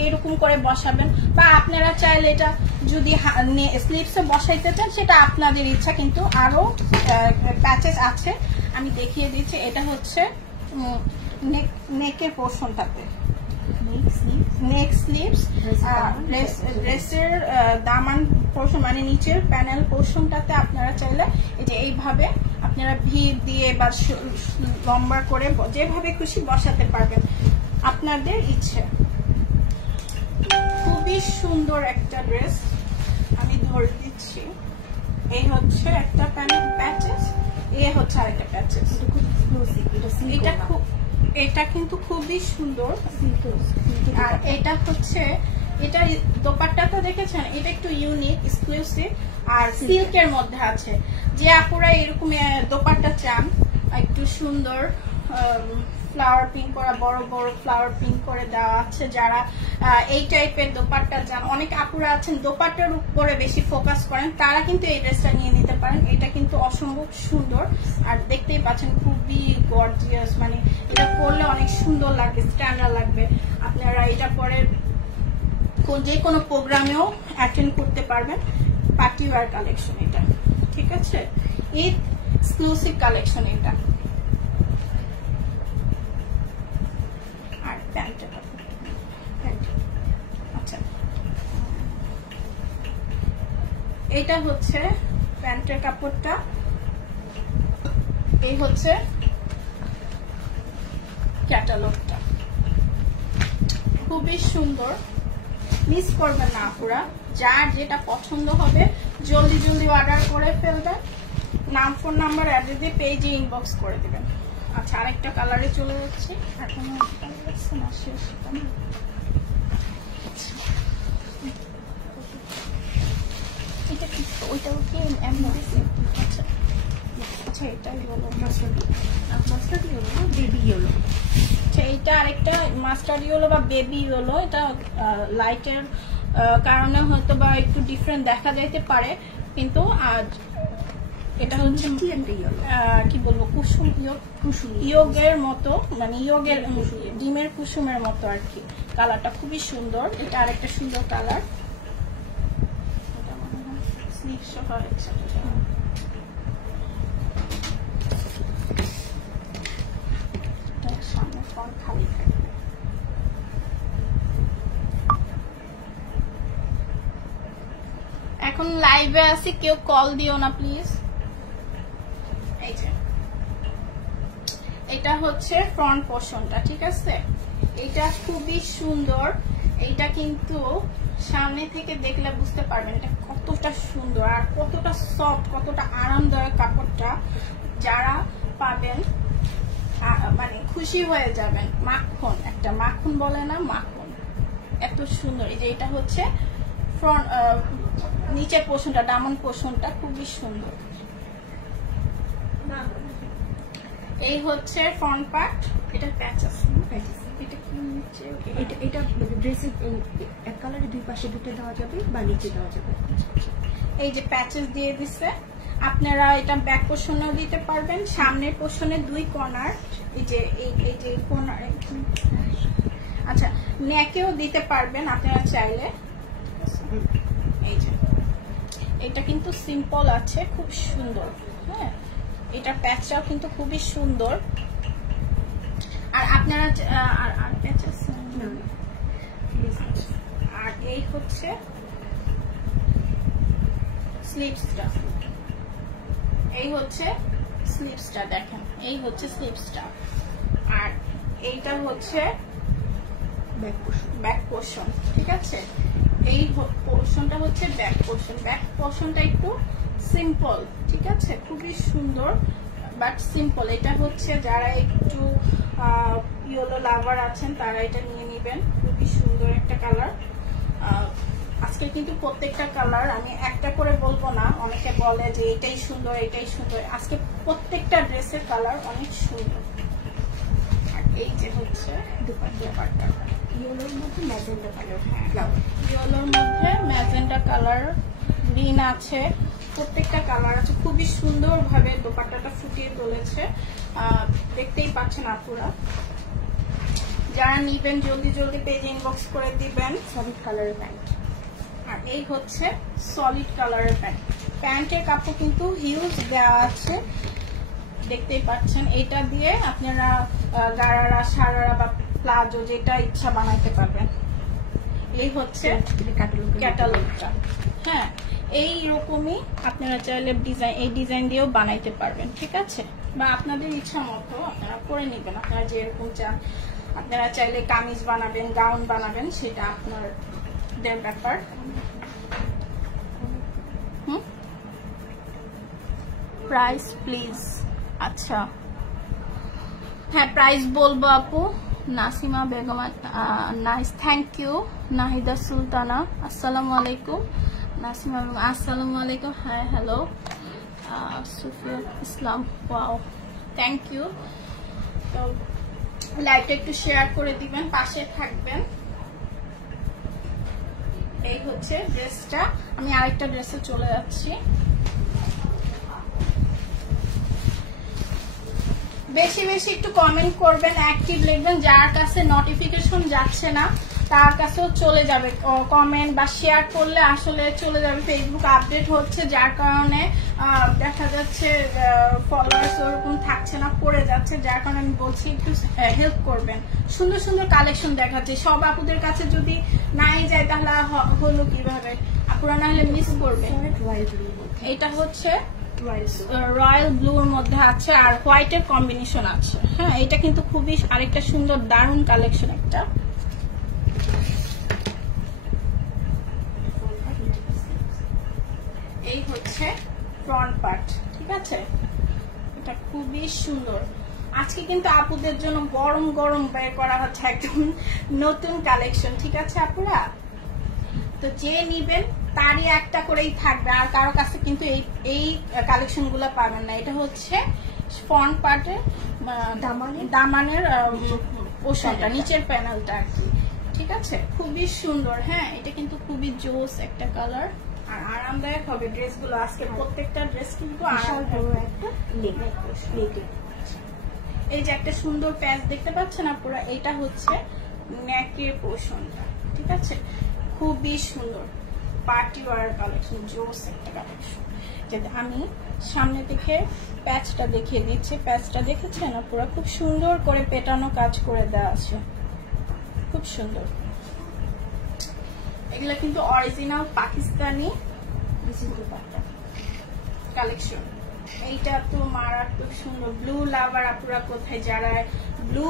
এইরকম করে বসাবেন, বা আপনারা চাইলে এটা যদি স্লিপসে বসাইতে চান সেটা আপনাদের ইচ্ছা, কিন্তু আরো প্যাচেস আছে আমি দেখিয়ে দিচ্ছি। এটা হচ্ছে নেকের পোর্শনটাতে, নেক স্লিভস, ড্রেসের দামান পোর্শন মানে নিচের প্যানেল পোর্শনটাতে আপনারা চাইলে এই যে এইভাবে আপনারা ভি দিয়ে বা লম্বা করে যেভাবে খুশি বসাতে পারবেন আপনাদের ইচ্ছে। খুবই সুন্দর একটা ড্রেস, আমি ধরে দিচ্ছি। এই হচ্ছে একটা প্যানেল প্যাচেস, এই হচ্ছে আরেকটা প্যাচেস। এটা কিন্তু খুবই সুন্দর। আর এটা হচ্ছে এটা দোপাট্টাটা দেখেছেন, এটা একটু ইউনিক এক্সক্লুসিভ আর সিল্কের মধ্যে আছে। যে আপুরা এরকম দোপাট্টা চান একটু সুন্দর ফ্লাওয়ার প্রিন্ট করা, বড় বড় ফ্লাওয়ার প্রিন্ট করে দেওয়া আছে, যারা এই টাইপের দোপাট্টা চান, অনেক আপুরা আছেন দোপাট্টার উপরে বেশি ফোকাস করেন, তারা কিন্তু এই ড্রেসটা নিয়ে নিতে পারেন। এটা কিন্তু অসম্ভব সুন্দর আর দেখতেই পাচ্ছেন খুবই গর্জিয়াস, মানে এটা পরলে অনেক সুন্দর লাগবে, স্ট্যান্ডার্ড লাগবে। আপনারা এটা পরে যে কোনো প্রোগ্রামেও অ্যাটেন্ড করতে পারবেন। পার্টি ওয়্যার কালেকশন এটা, ঠিক আছে, ঈদ এক্সক্লুসিভ কালেকশন এটা। আর প্যান্টটা আচ্ছা এটা হচ্ছে প্যান্টের কাপড়টা, এই হচ্ছে ক্যাটালগটা, খুবই সুন্দর, মিস করবেন না আপুরা। যার যেটা পছন্দ হবে জলদি জলদি অর্ডার করে ফেলবেন, নাম ফোন নাম্বার অ্যাড্রেস দিয়ে পেজে ইনবক্স করে দিবেন। আচ্ছা আরেকটা কালারে চলে যাচ্ছি, এখনো না শেষ। এটা কি ওইটাও কি আচ্ছা আচ্ছা এটাই বলো মাস্টার্ড ইয়েলো না বেবি ইয়েলো। আচ্ছা এইটা আরেকটা মাস্টার্ড ইয়েলো বা বেবি ইয়েলো, এটা লাইটের কারণে হয়তো বা একটু ডিফারেন্ট দেখা যাইতে পারে, কিন্তু আজ এটা হচ্ছে কি বলবো কুসুম ইয়োগের মতো, মানে ইয়োগের ডিমের কুসুমের মতো আর কি। কালারটা খুবই সুন্দর, এটা আরেকটা সুন্দর কালার। স্লিভ সহ একসাথে সামনে ফ্রন্ট খালি থাকে। এখন লাইভে আছি, কেউ কল দিও না প্লিজ। এই যে এটা হচ্ছে ফ্রন্ট পোর্শনটা, ঠিক আছে, এটা খুবই সুন্দর। এটা কিন্তু সামনে থেকে দেখলে বুঝতে পারবেন এটা কতটা সুন্দর আর কতটা সফট, কতটা আরামদায়ক কাপড়টা। যারা পাবেন মানে খুশি হয়ে যাবেন। মাখন, একটা মাখন বলে না, মাখন, এত সুন্দর। এই যে এটা হচ্ছে ফ্রন্ট নিচের পোর্শনটা, দামন পোর্শনটা খুবই সুন্দর। এই হচ্ছে ফ্রন্ট পার্ট, এটা প্যাচ আছে, এটা কি নিচে, এটা ড্রেসের এক কালারে দুই পাশে দুটো দেওয়া যাবে বা নিচে দেওয়া যাবে। এই যে প্যাচেস দিয়ে দিচ্ছে, আপনারা এটা ব্যাক পোর্শনেও দিতে পারবেন, সামনের পোর্শনে দুই কর্নার, এই যে এই যে কর্নার, আচ্ছা নেকেও দিতে পারবেন আপনারা চাইলে। এই যে এটা কিন্তু সিম্পল আছে, খুব সুন্দর। হ্যাঁ এটা প্যাচটাও কিন্তু খুবই সুন্দর। আর আপনারা আর প্যাচ আছে, আর এই হচ্ছে স্লিভসটা, এই হচ্ছে স্লিভসটা, দেখেন এই হচ্ছে স্লিভসটা। আর এইটা হচ্ছে ব্যাক পোর্শন, ঠিক আছে, এই পোর্শনটা হচ্ছে ব্যাক পোর্শন। ব্যাক পোর্শনটা একটু সিম্পল, ঠিক আছে, খুবই সুন্দর বাট সিম্পল। এটা হচ্ছে যারা একটু ইয়েলো লাভার আছেন তারা এটা নিয়ে নেবেন, খুবই সুন্দর একটা কালার। আজকে কিন্তু প্রত্যেকটা কালার আমি একটা করে বলবো না, অনেকে বলে যে এটাই সুন্দর এটাই সুন্দর, আজকে প্রত্যেকটা ড্রেসের কালার অনেক সুন্দর। আর এই যে হচ্ছে দুপাট্টা ইয়েলোর মধ্যে ম্যাজেন্ডা কালার, ইয়েলোর মধ্যে ম্যাজেন্ডা কালার, গ্রিন আছে, প্রত্যেকটা কালার আছে, খুবই সুন্দর ভাবে দোপাট্টাটা ফুটিয়ে তুলেছে, দেখতেই পাচ্ছেন আপুরা। যারা নিবেন জলদি জলদি পেজ ইনবক্স করে দিবেন। সলিড কালারের প্যান্ট, আর এই হচ্ছে সলিড কালারের প্যান্ট। প্যান্টের কাপড় কিন্তু হিউজ দেওয়া আছে, দেখতেই পাচ্ছেন। এটা দিয়ে আপনারা গারারা সারারা বা প্লাজো যেটা ইচ্ছা বানাইতে পারবেন। এই হচ্ছে ক্যাটালগটা। হ্যাঁ, এই রকমই আপনারা চাইলে এই ডিজাইন দিয়েও বানাইতে পারবেন, ঠিক আছে? বা আপনাদের ইচ্ছা মতো আপনারা করে নেবেন, আপনারা যেরকম চান। আপনারা চাইলে কামিজ বানাবেন, গাউন বানাবেন, সেটা আপনাদের ব্যাপার। Price please. আচ্ছা হ্যাঁ, প্রাইস বলবো আপু। Nasima Begum, nice, thank you. Nahida Sultana, আসসালামু আলাইকুম। নাসিমা বেগম, আসসালামু আলাইকুম। হ্যাঁ, hello. Sufiya Islam, wow, thank you. তো লাইভটা একটু শেয়ার করে দিবেন, পাশে থাকবেন। এই হচ্ছে ড্রেসটা। আমি আরেকটা ড্রেসে চলে যাচ্ছি। বেশি বেশি একটু কমেন্ট করবেন, অ্যাক্টিভ লিখবেন। যার কাছে নোটিফিকেশন যাচ্ছে না তার কাছেও চলে যাবে, কমেন্ট বা শেয়ার করলে আসলে চলে যাবে। ফেসবুক আপডেট হচ্ছে, যার কারণে দেখা যাচ্ছে ফলোয়ার্স ওরকম থাকছে না, পড়ে যাচ্ছে। যার কারণে আমি বলছি একটু হেল্প করবেন। সুন্দর সুন্দর কালেকশন দেখাচ্ছে, সব আপুদের কাছে যদি নাই যায় তাহলে হলো কিভাবে, আপুরা না হলে মিস করবে। এটা হচ্ছে রয়্যাল ব্লুর মধ্যে আছে আর হোয়াইটের কম্বিনেশন আছে। হ্যাঁ, এটা কিন্তু খুবই আরেকটা সুন্দর দারুণ কালেকশন একটা। এই হচ্ছে ফ্রন্ট পার্ট, ঠিক আছে? এটা খুবই সুন্দর। আজকে কিন্তু আপুদের জন্য গরম গরম বের করা হচ্ছে একদম নতুন কালেকশন, ঠিক আছে আপুরা? তো যে নিবেন তারই একটা করেই থাকবে, আর কারো কাছে কিন্তু এই কালেকশন গুলা পাবেন না। এটা হচ্ছে ফ্রন্ট পার্টের দামানের পোশাকটা, নিচের প্যানেলটা আর কি, ঠিক আছে? খুবই সুন্দর। হ্যাঁ, এটা কিন্তু খুবই জোস একটা কালার আর আরামদায়ক হবে ড্রেসগুলো। আজকে প্রত্যেকটা ড্রেস কিন্তু এই যে একটা সুন্দর প্যাচ দেখতে পাচ্ছেন আপনারা, এটা হচ্ছে নেকের পোর্শনটা, ঠিক আছে? খুবই সুন্দর পার্টি ওয়ার কালেকশন, জোস একটা কালেকশন। যেটা আমি সামনে থেকে প্যাচটা দেখিয়ে দিচ্ছি। প্যাচটা দেখেছেন আপনারা? খুব সুন্দর করে পেটানো কাজ করে দেওয়া আছে, খুব সুন্দর। এগুলা কিন্তু অরিজিনাল পাকিস্তানি কালেকশন। এইটা তো মারাত্মক সুন্দর। ব্লু লাভার আপুরা কোথায়, যারা ব্লু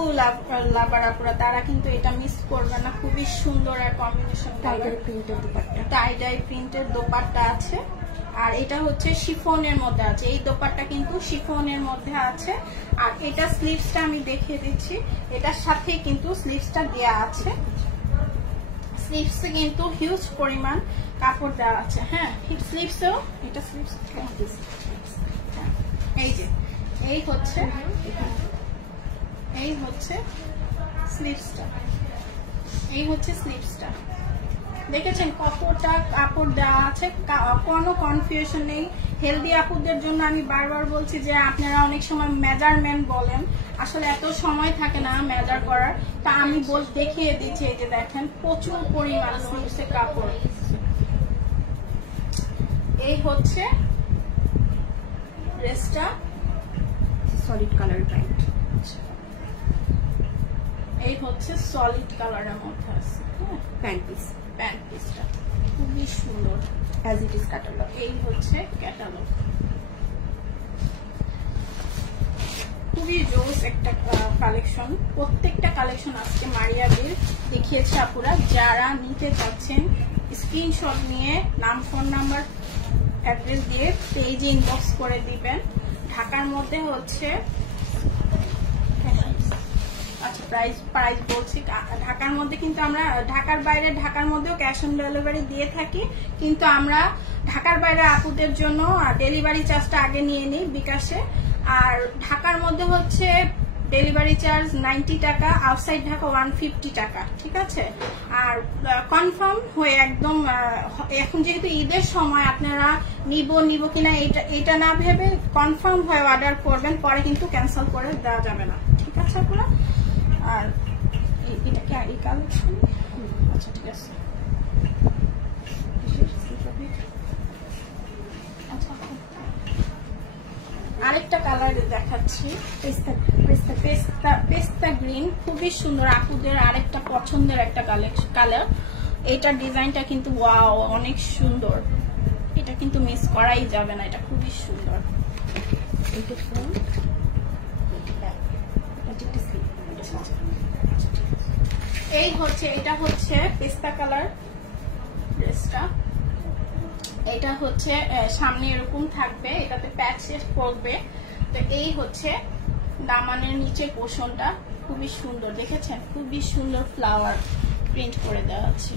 লাভার আপুরা তারা কিন্তু এটা মিস করবে না। খুবই সুন্দর আর কম্বিনেশন, টাই ডাই প্রিন্টের দোপাট্টা আছে। আর এটা হচ্ছে শিফনের মধ্যে আছে, এই দোপাট্টা কিন্তু শিফনের মধ্যে আছে। আর এটা স্লিভসটা আমি দেখিয়ে দিচ্ছি, এটার সাথে কিন্তু স্লিভসটা দেয়া আছে। স্লিভসে কিন্তু হিউজ পরিমাণ কাপড় দেওয়া আছে। হ্যাঁ, স্লিভসেও এটা স্লিভস, এই যে এই হচ্ছে স্লিভসটা, এই হচ্ছে স্লিভসটা। দেখেছেন কতটা কাপড় দেওয়া আছে, কোনো কনফিউশন নেই। হেলদি আপুদের জন্য আমি বারবার বলছি যে আপনারা অনেক সময় মেজারমেন্ট বলেন, আসলে এত সময় থাকে না মেজার করার, তা আমি দেখিয়ে দিচ্ছি। এই যে দেখেন প্রচুর পরিমাণ স্লিভসে কাপড়। এই হচ্ছে ড্রেসটা, সলিড কালার প্যান্ট। এই হচ্ছে সলিড কালারের মধ্যে আছে প্যান্ট পিসটা খুবই সুন্দর, অ্যাজ ইট ইজ ক্যাটালগ। এই হচ্ছে ক্যাটালগ, খুবই জোস একটা কালেকশন। প্রত্যেকটা কালেকশন আজকে মারিয়াদের দেখিয়েছে আপুরা। যারা নিতে চাচ্ছেন স্ক্রিনশট নিয়ে নাম, ফোন নাম্বার, অ্যাড্রেস দিয়ে পেজে ইনবক্স করে দিবেন। ঢাকার মধ্যে হচ্ছে আচ্ছা প্রাইস বলছি। ঢাকার মধ্যে কিন্তু আমরা ঢাকার বাইরে ঢাকার মধ্যেও ক্যাশ অন ডেলিভারি দিয়ে থাকি, কিন্তু আমরা ঢাকার বাইরে আপুদের জন্য ডেলিভারি চার্জটা আগে নিয়ে নিই বিকাশে। আর ঢাকার মধ্যে হচ্ছে ডেলিভারি চার্জ 90 টাকা, আউটসাইড ঢাকা 150 টাকা, ঠিক আছে। আর কনফার্ম হয়ে একদম এখন যেহেতু ঈদের সময় আপনারা নিব কিনা এটা না ভেবে কনফার্ম হয়ে অর্ডার করবেন, পরে কিন্তু ক্যান্সেল করে দেওয়া যাবে না, ঠিক আছে আপনারা। আর এটা কি এই কালেকশন? আচ্ছা ঠিক আছে। আরেকটা কালার দেখাচ্ছি, পেস্তা গ্রিন, খুবই সুন্দর আপুদের আরেকটা পছন্দের একটা কালার। এটা ডিজাইনটা কিন্তু ওয়াও, অনেক সুন্দর, এটা কিন্তু মিস করাই যাবে না, এটা খুবই সুন্দর। এই হচ্ছে এটা হচ্ছে পেস্তা কালার ড্রেসটা। এটা হচ্ছে সামনে এরকম থাকবে, এটাতে প্যাচেস পড়বে। তো এই হচ্ছে দামানের নিচে পোর্শনটা, খুবই সুন্দর, দেখেছেন খুবই সুন্দর ফ্লাওয়ার প্রিন্ট করে দেওয়া আছে,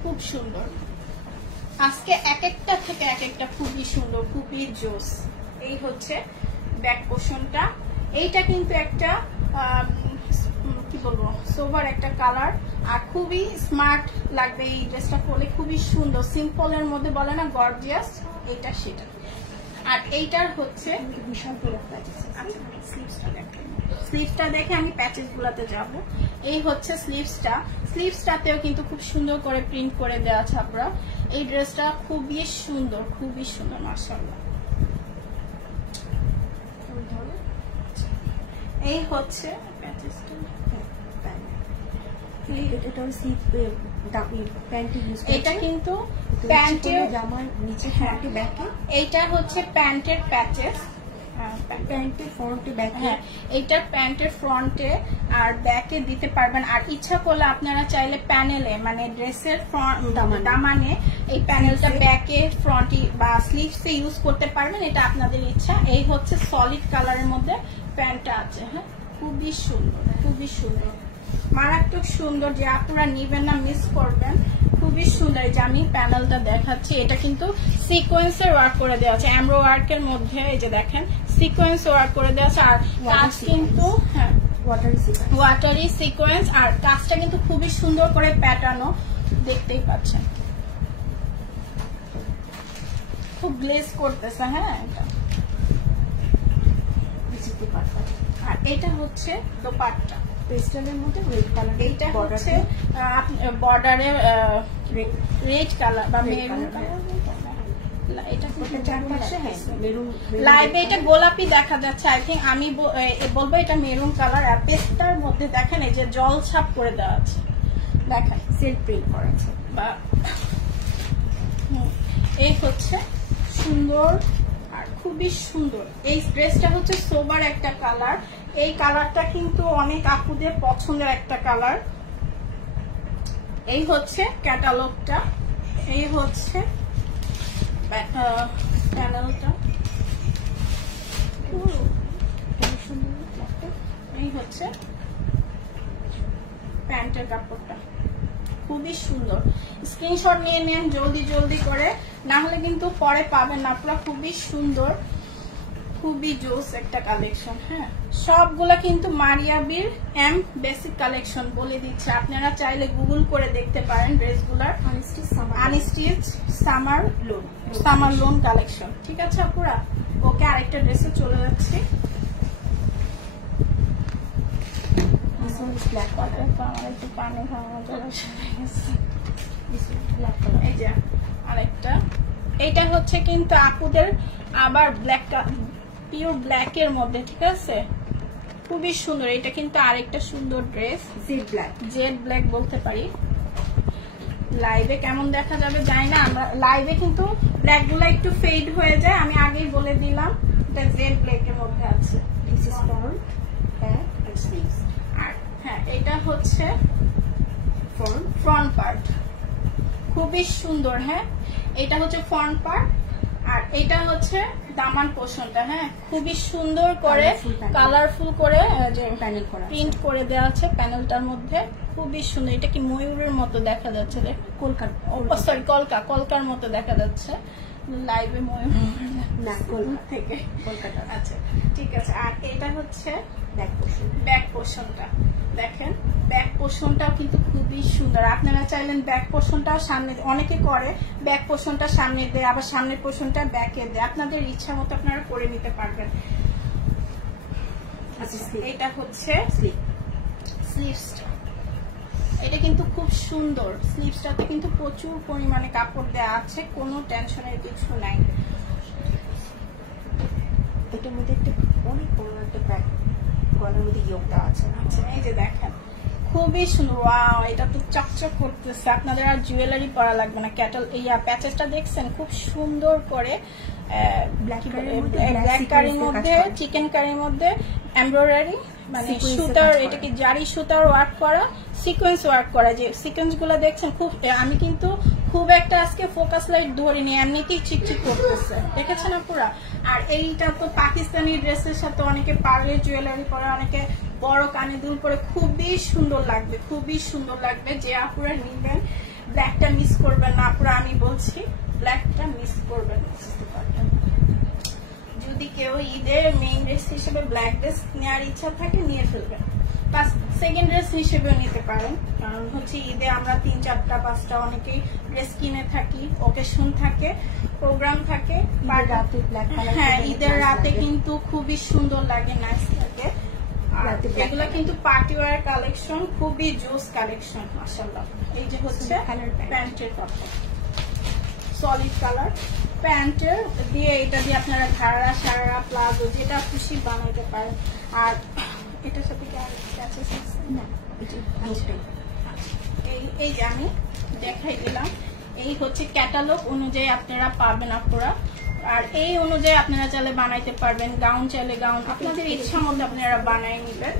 খুব সুন্দর। আজকে এক একটা থেকে এক একটা খুবই সুন্দর, খুবই জোস। এই হচ্ছে ব্যাক পোর্শনটা। এইটা কিন্তু একটা কি বলবো সোভার একটা কালার, আর খুবই স্মার্ট লাগবে এই ড্রেসটা পরলে, খুবই সুন্দর, সিম্পলের মধ্যে বলে না গর্জিয়াস, এটা সেটা। আর এইটার হচ্ছে বিশাল বড় প্যাচেস। স্লিভসটা দেখে আমি প্যাচেস গুলাতে যাব। এই হচ্ছে স্লিভসটাতেও কিন্তু খুব সুন্দর করে প্রিন্ট করে দেওয়া আছে আপনারা। এই ড্রেসটা খুবই সুন্দর, খুবই সুন্দর মাশাআল্লাহ। এই হচ্ছে প্যাচেসটা, এটা কিন্তু প্যান্টের জামার নিচে ফ্রন্টে ব্যাকে, এইটা হচ্ছে প্যান্টের প্যাচেস, প্যান্টের ফ্রন্টে ব্যাকে, হ্যাঁ এইটার প্যান্টের ফ্রন্টে আর ব্যাকে দিতে পারবেন। আর ইচ্ছা করলে আপনারা চাইলে প্যানেলে মানে ড্রেসের দামানে এই প্যানেলটা ব্যাকে ফ্রন্টে বা স্লিভসে ইউজ করতে পারবেন, এটা আপনাদের ইচ্ছা। এই হচ্ছে সলিড কালারের মধ্যে প্যান্টটা আছে, হ্যাঁ খুবই সুন্দর, খুবই সুন্দর, মারাত্মক সুন্দর, যে আপনারা নিবেন না মিস করবেন, খুবই সুন্দর। যে আমি প্যানেলটা দেখাচ্ছি, এটা কিন্তু সিকোয়েন্সের ওয়ার্ক করে দেওয়া আছে, এমব্রো ওয়ার্কের মধ্যে, এই যে দেখেন সিকোয়েন্স ওয়ার্ক করে দেওয়া আছে। আর কাজ কিন্তু হ্যাঁ ওয়াটারি সিকোয়েন্স, আর কাজটা কিন্তু খুবই সুন্দর করে প্যাটার্নও, দেখতেই পাচ্ছেন খুব গ্লেজ করতেছে, হ্যাঁ এটা। আর এটা হচ্ছে দোপাট্টা পেস্টেলের মধ্যে রেড কালার, এইটা হচ্ছে বর্ডারে রেড কালার বা মেরুন কালার, এটা চারপাশে লাইভে এটা গোলাপি দেখা যাচ্ছে, আই থিঙ্ক আমি বলবো এটা মেরুন কালার। আর পেস্টার মধ্যে দেখেন এই যে জল ছাপ করে দেওয়া আছে, দেখেন সেল প্রিন্ট করা আছে, বা এই হচ্ছে সুন্দর আর খুবই সুন্দর। এই ড্রেসটা হচ্ছে সোবার একটা কালার, এই কালারটা কিন্তু অনেক আপুদের পছন্দের একটা কালার। এই হচ্ছে ক্যাটালগটা, এই হচ্ছে প্যানেলটা, এই হচ্ছে প্যান্টের কাপড়টা, খুবই সুন্দর। স্ক্রিনশট নিয়ে নেন জলদি জলদি করে, না হলে কিন্তু পরে পাবেন না আপনারা। খুবই সুন্দর, খুবই জোস একটা কালেকশন, হ্যাঁ সবগুলা কিন্তু মারিয়াবির এম বেসিক কালেকশন বলে দিচ্ছে, আপনারা চাইলে গুগল করে দেখতে পারেন ড্রেসগুলার। আনস্টিচ সামার লোন কালেকশন, ঠিক আছে আপুরা। ওকে আরেকটা ড্রেসে চলে যাচ্ছি, এই যে আরেকটা, এইটা হচ্ছে কিন্তু আপুদের আবার ব্ল্যাক, পিওর ব্ল্যাক এর মধ্যে, ঠিক আছে খুবই সুন্দর। এটা কিন্তু আরেকটা সুন্দর ড্রেস, জেড ব্ল্যাক বলতে পারি। লাইভে কেমন দেখা যাবে জানি না, আমরা লাইভে কিন্তু ব্ল্যাক গুলা একটু ফেড হয়ে যায়, আমি আগেই বলে দিলাম। এটা জেড ব্ল্যাক এর মধ্যে আছে, আর হ্যাঁ এটা হচ্ছে ফ্রন্ট পার্ট, খুবই সুন্দর। হ্যাঁ এটা হচ্ছে ফ্রন্ট পার্ট, আর এটা হচ্ছে দামান পোর্শনটা, হ্যাঁ খুবই সুন্দর করে Colourful কালারফুল করে যে প্যানেল করা প্রিন্ট করে দেওয়া আছে প্যানেলটার মধ্যে, খুবই সুন্দর। এটা কি ময়ূরের মতো দেখা যাচ্ছে, কলকার মতো দেখা যাচ্ছে লাইভে, ময়ূর না থেকে কলকাতা। আচ্ছা ঠিক আছে। আর এটা হচ্ছে ব্যাক পোর্শন। ব্যাক পোর্শনটা, দেখেন ব্যাক পোর্শনটাও কিন্তু খুবই সুন্দর। আপনারা চাইলেন ব্যাক পোর্শনটাও সামনে, অনেকে করে ব্যাক পোর্শনটা সামনে দেয়, আবার সামনের পোর্শনটা ব্যাকে দেয়, আপনাদের ইচ্ছা মতো আপনারা করে নিতে পারবেন। এটা হচ্ছে স্লিভসটা, এটা কিন্তু খুব সুন্দর। স্লিভসটাতে কিন্তু প্রচুর পরিমাণে কাপড় দেওয়া আছে, কোনো টেনশনের কিছু নাই। এটার মধ্যে একটা অনেক বড় একটা ব্যাক গলার মধ্যে ইয়োগ দেওয়া আছে। আচ্ছা এই যে দেখেন খুবই সুন্দর, ওয়াও এটা তো চকচক করতেছে, আপনাদের আর জুয়েলারি পরা লাগবে না। ক্যাটাল প্যাচেসটা দেখছেন খুব সুন্দর করে ব্ল্যাক কারির মধ্যে, চিকেন কারির মধ্যে এমব্রয়ডারি, মানে সুতার, এটা কি জারি সুতার ওয়ার্ক করা, সিকোয়েন্স ওয়ার্ক করা। যে সিকোয়েন্স গুলো দেখছেন খুব, আমি কিন্তু খুব একটা আজকে ফোকাস লাইট ধরিনি, এমনিতেই চিকচিক করতেছে, দেখেছেন পুরা। আর এইটা তো পাকিস্তানি ড্রেসের সাথে অনেকে পার্লের জুয়েলারি পরে, অনেকে বড় কানে দুল পরে, খুবই সুন্দর লাগবে, খুবই সুন্দর লাগবে। যে আপুরা নিবেন ব্ল্যাকটা মিস করবেন না আপুরা, আমি বলছি ব্ল্যাকটা মিস করবেন না। যদি কেউ ঈদের মেইন ড্রেস হিসেবে ব্ল্যাক ড্রেস নেওয়ার ইচ্ছা থাকে নিয়ে ফেলবেন, সেকেন্ড ড্রেস হিসেবেও নিতে পারেন, কারণ হচ্ছে ঈদে আমরা 3, 4, 5টা অনেকেই ড্রেস কিনে থাকি, ওকেশন থাকে, প্রোগ্রাম থাকে, হ্যাঁ ঈদের রাতে কিন্তু খুবই সুন্দর লাগে, নাইস লাগে। এগুলো কিন্তু পার্টি ওয়্যার কালেকশন, খুবই জোস কালেকশন মাশাআল্লাহ। এই যে হচ্ছে প্যান্টের কথা, সলিড কালার প্যান্টের দিয়ে, এটা দিয়ে আপনারা ঘাড়া, সারা, প্লাজো যেটা খুশি বানাইতে পারেন। আর এটার সাথে কি আর প্যাচেস আছে না? এই যে আমি দেখাই দিলাম, এই হচ্ছে ক্যাটালগ অনুযায়ী আপনারা পাবেন আপনারা, আর এই অনুযায়ী আপনারা চাইলে বানাইতে পারবেন। গাউন চাইলে গাউন, আপনাদের ইচ্ছা মতো আপনারা বানাই নিবেন।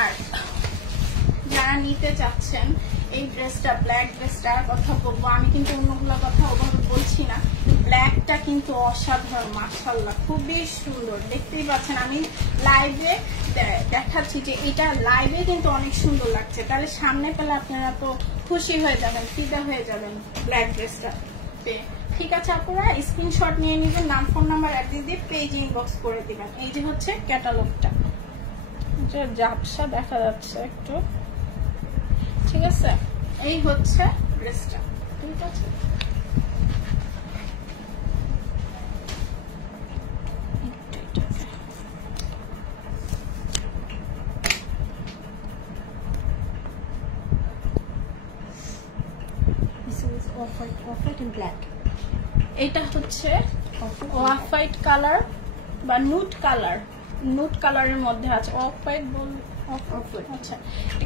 আর যারা নিতে চাচ্ছেন এই ড্রেসটা, ব্ল্যাক ড্রেসটার কথা বলবো আমি, কিন্তু অন্যগুলোর কথা ওভাবে বলছি না। ব্ল্যাকটা কিন্তু অসাধারণ মাশাআল্লাহ, খুবই সুন্দর, দেখতেই পাচ্ছেন। আমি লাইভে দেখাচ্ছি যে এটা লাইভে কিন্তু অনেক সুন্দর লাগছে, তাহলে সামনে পেলে আপনারা তো খুশি হয়ে যাবেন, ফিদা হয়ে যাবেন ব্ল্যাক ড্রেসটা। ঠিক আছে আপনারা স্ক্রিনশট নিয়ে নিবেন, নাম ফোন নাম্বার অ্যাড্রেস দিয়ে পেজ ইনবক্স করে দিবেন। এই যে হচ্ছে ক্যাটালগটা, ঝাপসা দেখা যাচ্ছে একটু, ঠিক আছে। এই হচ্ছে ড্রেসটা, ঠিক আছে। এটা হচ্ছে অফ হোয়াইট কালার বা নুট কালার, নুট কালারের মধ্যে আছে। অফ হোয়াইট বল, আচ্ছা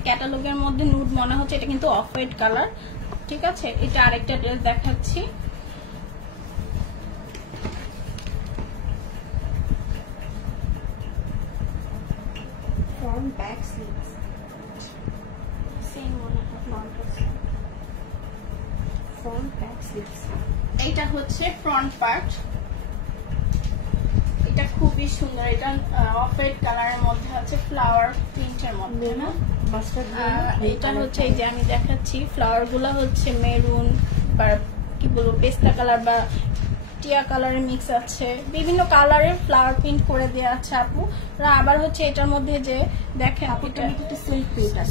ক্যাটালগের মধ্যে নুট মনে হচ্ছে, এটা কিন্তু অফ হোয়াইট কালার, ঠিক আছে। এটা আরেকটা ড্রেস দেখাচ্ছি, ফ্রন্ট ব্যাক স্লিভস, সেম মনে হয় ফ্রন্ট ব্যাক স্লিভস। এইটা হচ্ছে ফ্রন্ট পার্ট, এটা খুবই সুন্দর। এটা অফ হোয়াইট কালারের মধ্যে আছে, ফ্লাওয়ার প্রিন্টের মধ্যে না। এটা হচ্ছে এই যে আমি দেখাচ্ছি, ফ্লাওয়ার গুলা হচ্ছে মেরুন বা কি বলবো পেস্তা কালার বা টিয়া কালারের মিক্স আছে, বিভিন্ন কালারের ফ্লাওয়ার প্রিন্ট করে দেওয়া আছে আপু। আবার হচ্ছে এটার মধ্যে যে দেখেন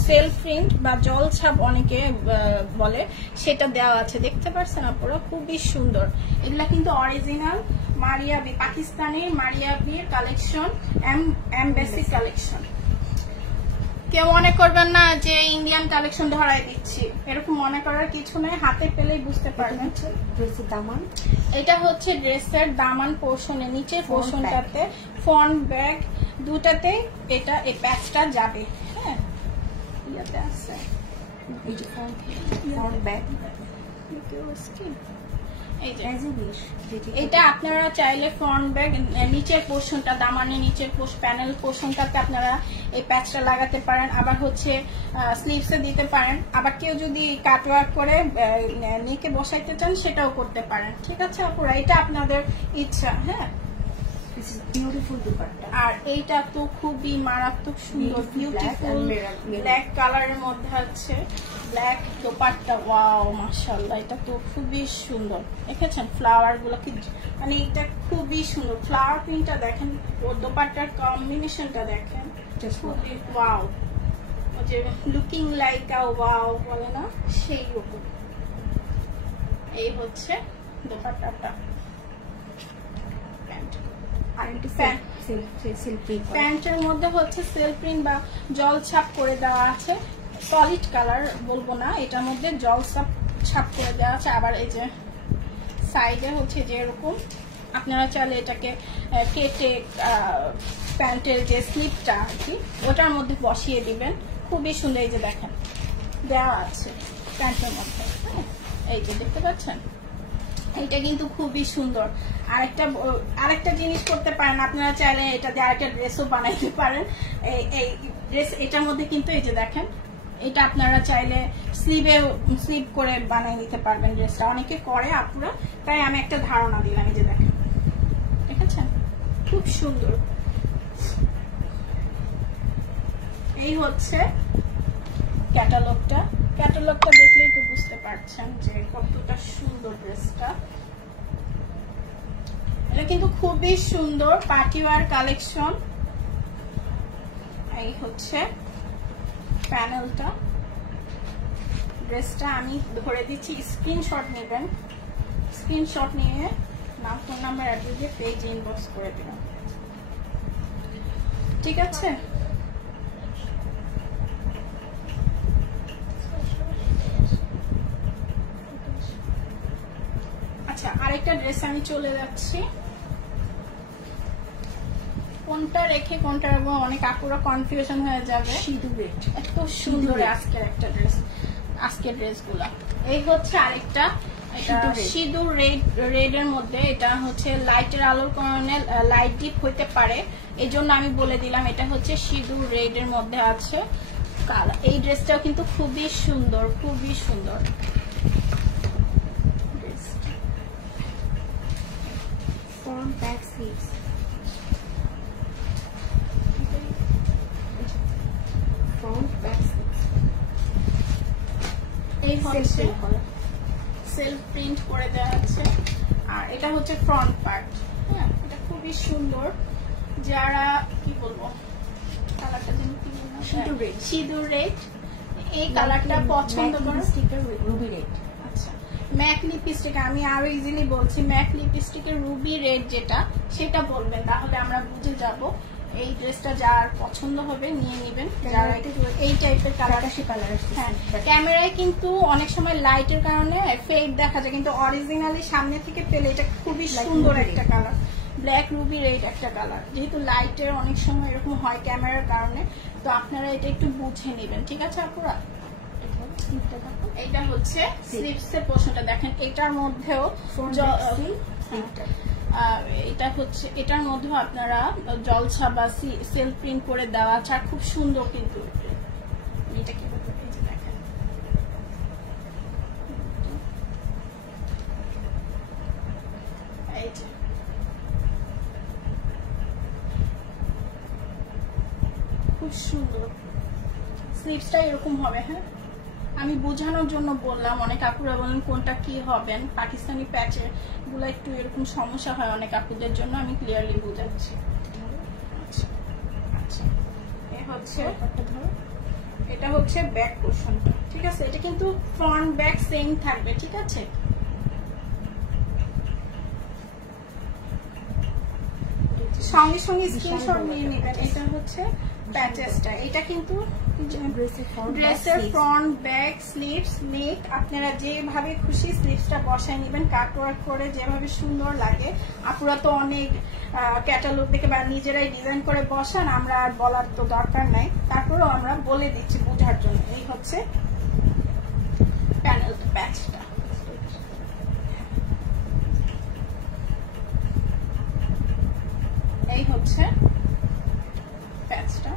সেলফ প্রিন্ট বা জল ছাপ অনেকে বলে, সেটা দেওয়া আছে, দেখতে পাচ্ছেন আপনারা, খুবই সুন্দর। এগুলা কিন্তু অরিজিনাল মারিয়াবি, পাকিস্তানি মারিয়াবির কালেকশন, এমবেসি কালেকশন। কেউ মনে করবেন না যে ইন্ডিয়ান কালেকশন ধরাই দিচ্ছি, এরকম মনে করার কিছু নেই, হাতে পেলেই বুঝতে পারবেন। ড্রেসের দামান, এটা হচ্ছে ড্রেসের দামান পোর্শনে, নিচের পোর্শনটাতে ফ্রন্ট ব্যাক দুটাতেই এটা এই প্যাচটা যাবে, হ্যাঁ ইয়াতে আছে, এই যে ফ্রন্ট ব্যাক, এই যে as you wish এটা আপনারা চাইলে ফ্রন্ট ব্যাক নিচের পোর্শনটা দামানের নিচের প্যানেল পোর্শনটাতে আপনারা এই প্যাচটা লাগাতে পারেন, আবার হচ্ছে স্লিভসে দিতে পারেন, আবার কেউ যদি কাটওয়ার্ক করে নেকে বসাইতে চান সেটাও করতে পারেন। ঠিক আছে আপুরা, এটা আপনাদের ইচ্ছা। হ্যাঁ, this is beautiful dupatta আর এইটা তো খুবই মারাত্মক সুন্দর, বিউটিফুল ব্ল্যাক কালারের মধ্যে আছে ব্ল্যাক দোপাট্টা। ওয়াও মাশাআল্লাহ, এটা তো খুবই সুন্দর। দেখেছেন ফ্লাওয়ার গুলো কি, মানে এটা খুবই সুন্দর। ফ্লাওয়ার প্রিন্টটা দেখেন, ও দোপাট্টার কম্বিনেশনটা দেখেন, খুবই ওয়াও, যে লুকিং লাইক আ ওয়াও বলে না সেই রকম। এই হচ্ছে দোপাট্টাটা। প্যান্টের মধ্যে হচ্ছে সেল প্রিন্ট বা জল ছাপ করে দেওয়া আছে, সলিড কালার বলবো না, এটার মধ্যে জল ছাপ করে দেওয়া আছে। আবার এই যে সাইডে হচ্ছে যে এরকম, আপনারা চাইলে এটাকে কেটে প্যান্টের যে স্লিপটা আর কি ওটার মধ্যে বসিয়ে দিবেন, খুবই সুন্দর। এই যে দেখেন দেওয়া আছে প্যান্টের মধ্যে। হ্যাঁ, এই যে দেখতে পাচ্ছেন, এটা কিন্তু খুবই সুন্দর। আরেকটা জিনিস করতে পারেন আপনারা চাইলে, এটা দিয়ে আরেকটা ড্রেসও বানাইতে পারেন। এই ড্রেস এটার মধ্যে কিন্তু এই যে দেখেন, এটা আপনারা চাইলে স্লিভ করে বানিয়ে নিতে পারবেন ড্রেসটা, অনেকে করে আপুরা, তাই আমি একটা ধারণা দিলাম। এই যে দেখেন, দেখেছেন খুব সুন্দর। এই হচ্ছে ক্যাটালগটা দেখলেই তো বুঝতে পারছেন যে কতটা সুন্দর ড্রেসটা। এটা কিন্তু খুবই সুন্দর পার্টিওয়ার কালেকশন। এই হচ্ছে প্যানেলটা, ড্রেসটা আমি ধরে দিচ্ছি, স্ক্রিনশট নেবেন, স্ক্রিনশট নিয়ে নাম ফোন নাম্বার অ্যাড্রেস দিয়ে পেজে ইনবক্স করে দিবেন। ঠিক আছে, আচ্ছা আরেকটা ড্রেস আমি চলে যাচ্ছি, কোনটা রেখে কোনটা রাখবো অনেক আপুরা কনফিউশন হয়ে যাবে। সিঁদুরের এত সুন্দর আজকের একটা ড্রেস, আজকের ড্রেসগুলা। এই হচ্ছে আরেকটা, এটা সিঁদুর রেড এর মধ্যে, এটা হচ্ছে লাইটের আলোর কারণে লাইট ডিপ হইতে পারে, এই জন্য আমি বলে দিলাম এটা হচ্ছে সিঁদুর রেড এর মধ্যে আছে কালার। এই ড্রেসটাও কিন্তু খুবই সুন্দর, খুবই সুন্দর। front back sleeves এই হচ্ছে সেলফ প্রিন্ট করে দেওয়া আছে, আর এটা হচ্ছে ফ্রন্ট পার্ট। হ্যাঁ, এটা খুবই সুন্দর। যারা কি বলবো, কালারটা যেন কি বলবো, সিঁদুর রেড, এই কালারটা পছন্দ করে। রুবি রেড, আচ্ছা ম্যাক লিপস্টিক, আমি আরো ইজিলি বলছি, ম্যাক লিপস্টিকের রুবি রেড যেটা, সেটা বলবেন, তাহলে আমরা বুঝে যাব। এই ড্রেসটা যার পছন্দ হবে নিয়ে নেবেন, যারা এই টাইপের কালার। হ্যাঁ, ক্যামেরায় কিন্তু অনেক সময় লাইটের কারণে ফেড দেখা যায়, কিন্তু অরিজিনালি সামনে থেকে পেলে এটা খুবই সুন্দর একটা কালার, ব্ল্যাক রুবি রেড একটা কালার। যেহেতু লাইটের অনেক সময় এরকম হয় ক্যামেরার কারণে, তো আপনারা এটা একটু বুঝে নেবেন। ঠিক আছে আপুরা, এটা হচ্ছে স্লিভসের পোর্শনটা দেখেন, এটার মধ্যেও এটা হচ্ছে, এটার মধ্যেও আপনারা জলছা বা সেলফ প্রিন্ট করে দেওয়া আছে, আর খুব সুন্দর কিন্তু এটা কি দেখেন। এই যে খুব সুন্দর, স্লিভসটা এরকম হবে। হ্যাঁ, আমি বোঝানোর জন্য বললাম, অনেক আপুরা বলেন কোনটা কি হবেন, পাকিস্তানি প্যাচের গুলো একটু এরকম সমস্যা হয় অনেক আপুদের জন্য, আমি ক্লিয়ারলি বোঝাচ্ছি। আচ্ছা, এটা হচ্ছে ব্যাক পোর্শনটা। ঠিক আছে, এটা কিন্তু ফ্রন্ট ব্যাক সেম থাকবে। ঠিক আছে, সঙ্গে সঙ্গে স্ক্রিনশট নিয়ে নেবেন। এটা হচ্ছে প্যাচেসটা, এটা কিন্তু ড্রেসের ফ্রন্ট ব্যাক স্লিভস নেক আপনারা যেভাবে খুশি স্লিভসটা বসায় নেবেন, কাটওয়ার্ক করে যেভাবে সুন্দর লাগে। আপুরা তো অনেক ক্যাটালগ দেখে বা নিজেরাই ডিজাইন করে বসান, আমরা আর বলার তো দরকার নাই, তারপরেও আমরা বলে দিচ্ছি বোঝার জন্য। এই হচ্ছে প্যানেল প্যাচটা, এই হচ্ছে প্যাচটা,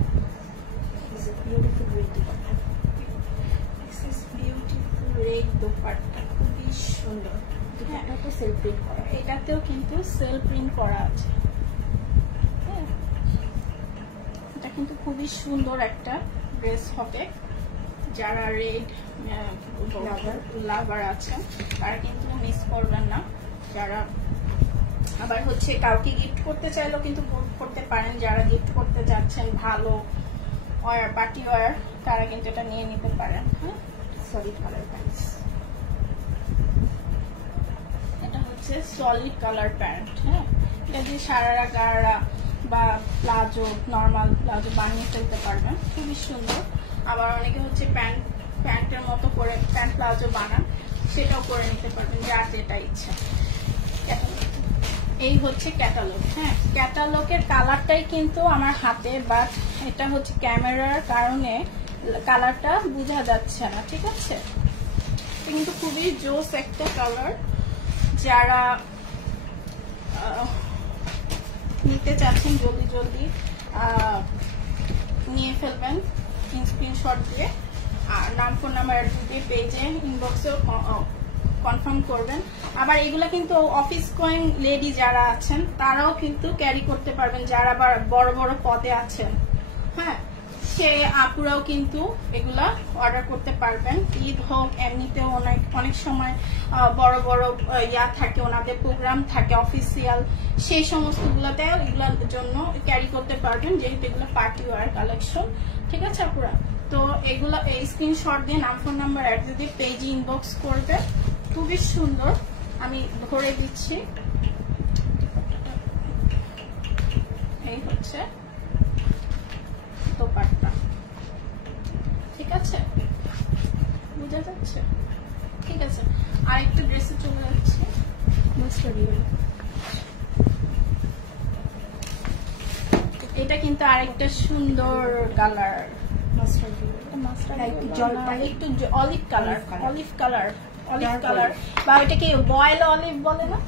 রেড দোপাট্টা খুবই সুন্দর। দুপাট্টাটা সেলফ প্রিন্ট করা, এটাতেও কিন্তু সেলফ প্রিন্ট করা আছে। এটা কিন্তু খুবই সুন্দর একটা ড্রেস হবে। যারা রেড লাভার আছেন তারা কিন্তু মিস করবেন না। যারা আবার হচ্ছে কাউকে গিফট করতে চাইলেও কিন্তু করতে পারেন, যারা গিফট করতে যাচ্ছেন ভালো ওয়্যার, পার্টি ওয়্যার, তারা কিন্তু এটা নিয়ে নিতে পারেন। হ্যাঁ, সলিড কালার প্যান্টস। এটা হচ্ছে সলিড কালার প্যান্ট। হ্যাঁ, এটা দিয়ে সারারা গাড়া বা প্লাজো, নর্মাল প্লাজো বানিয়ে ফেলতে পারবেন, খুবই সুন্দর। আবার অনেকে হচ্ছে প্যান্টের মতো করে প্যান্ট প্লাজো বানান, সেটাও করে নিতে পারবেন, যার যেটা ইচ্ছা। এই হচ্ছে ক্যাটালগ। হ্যাঁ, ক্যাটালগের কালারটাই কিন্তু আমার হাতে, বাট এটা হচ্ছে ক্যামেরার কারণে কালারটা বোঝা যাচ্ছে না, ঠিক আছে। কিন্তু খুবই জোস একটা কালার। যারা নিতে চাচ্ছেন জলদি জলদি নিয়ে ফেলবেন স্ক্রিনশট দিয়ে, আর নাম ফোন নাম্বার দিয়ে পেজে ইনবক্সেও কনফার্ম করবেন। আবার এগুলা কিন্তু অফিস গোয়িং লেডি যারা আছেন তারাও কিন্তু ক্যারি করতে পারবেন, যারা বড় বড় পদে আছেন। হ্যাঁ, সে আপুরাও কিন্তু এগুলা অর্ডার করতে পারবেন। ঈদ হোক, এমনিতেও অনেক সময় বড় বড় ইয়া থাকে, ওনাদের প্রোগ্রাম থাকে অফিসিয়াল, সেই সমস্তগুলোতেও এগুলোর জন্য ক্যারি করতে পারবেন, যেহেতু এগুলো পার্টি ওয়্যার কালেকশন। ঠিক আছে আপুরা, তো এগুলো এই স্ক্রিনশট দিয়ে নাম ফোন নাম্বার অ্যাড দিয়ে পেজে ইনবক্স করবে। খুবই সুন্দর, আমি ধরে দিচ্ছি। এই হচ্ছে দোপাট্টা, ঠিক আছে, বুঝা যাচ্ছে? ঠিক আছে, আরেকটা ড্রেসে চলে যাচ্ছে। এটা কিন্তু আরেকটা সুন্দর কালার, একটু olive colour, olive colour, olive colour, বা ওইটাকে বয়েল অলিভ বলে না?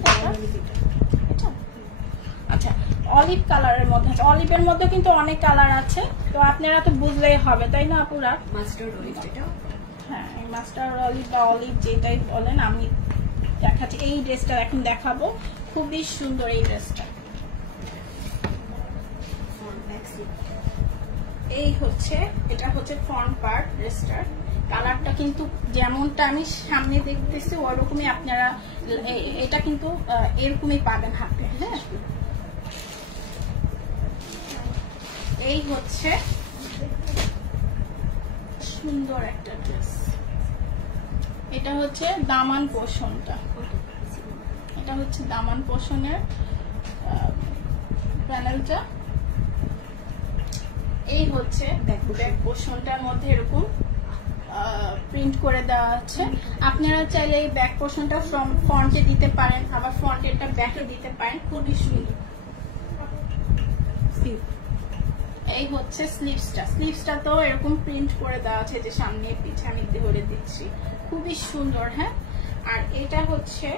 আচ্ছা, অলিভ কালারের মধ্যে আছে। অলিভের মধ্যে কিন্তু অনেক কালার আছে, তো আপনারা তো বুঝলেই হবে, তাই না আপুরা? মাস্টার্ড অলিভ যেটা, হ্যাঁ, মাস্টার্ড অলিভ বা অলিভ যেটাই বলেন। আমি দেখাচ্ছি, এই ড্রেসটা এখন দেখাবো, খুবই সুন্দর এই ড্রেসটা। এই হচ্ছে, এটা হচ্ছে ফ্রন্ট পার্ট ড্রেসটার। কালারটা কিন্তু যেমনটা আমি সামনে দেখতেছি ওরকমই আপনারা এটা কিন্তু এরকমই পাবেন হাতে। হ্যাঁ, এই হচ্ছে সুন্দর একটা ড্রেস। এটা হচ্ছে দামান পোষণটা, এটা হচ্ছে দামান পোষণের প্যানেলটা। এই হচ্ছে ব্যাক পোর্শনটার মধ্যে এরকম প্রিন্ট করে দেওয়া আছে। আপনারা চাইলে এই ব্যাক পোর্শনটা ফ্রন্টে দিতে পারেন, আবার ফ্রন্টেরটা ব্যাকে দিতে পারেন, খুবই সুন্দর। এই হচ্ছে স্লিভসটা, স্লিভসটাতেও এরকম প্রিন্ট করে দেওয়া আছে, যে সামনে পিছে আমি ধরে দিচ্ছি, খুবই সুন্দর। হ্যাঁ, আর এটা হচ্ছে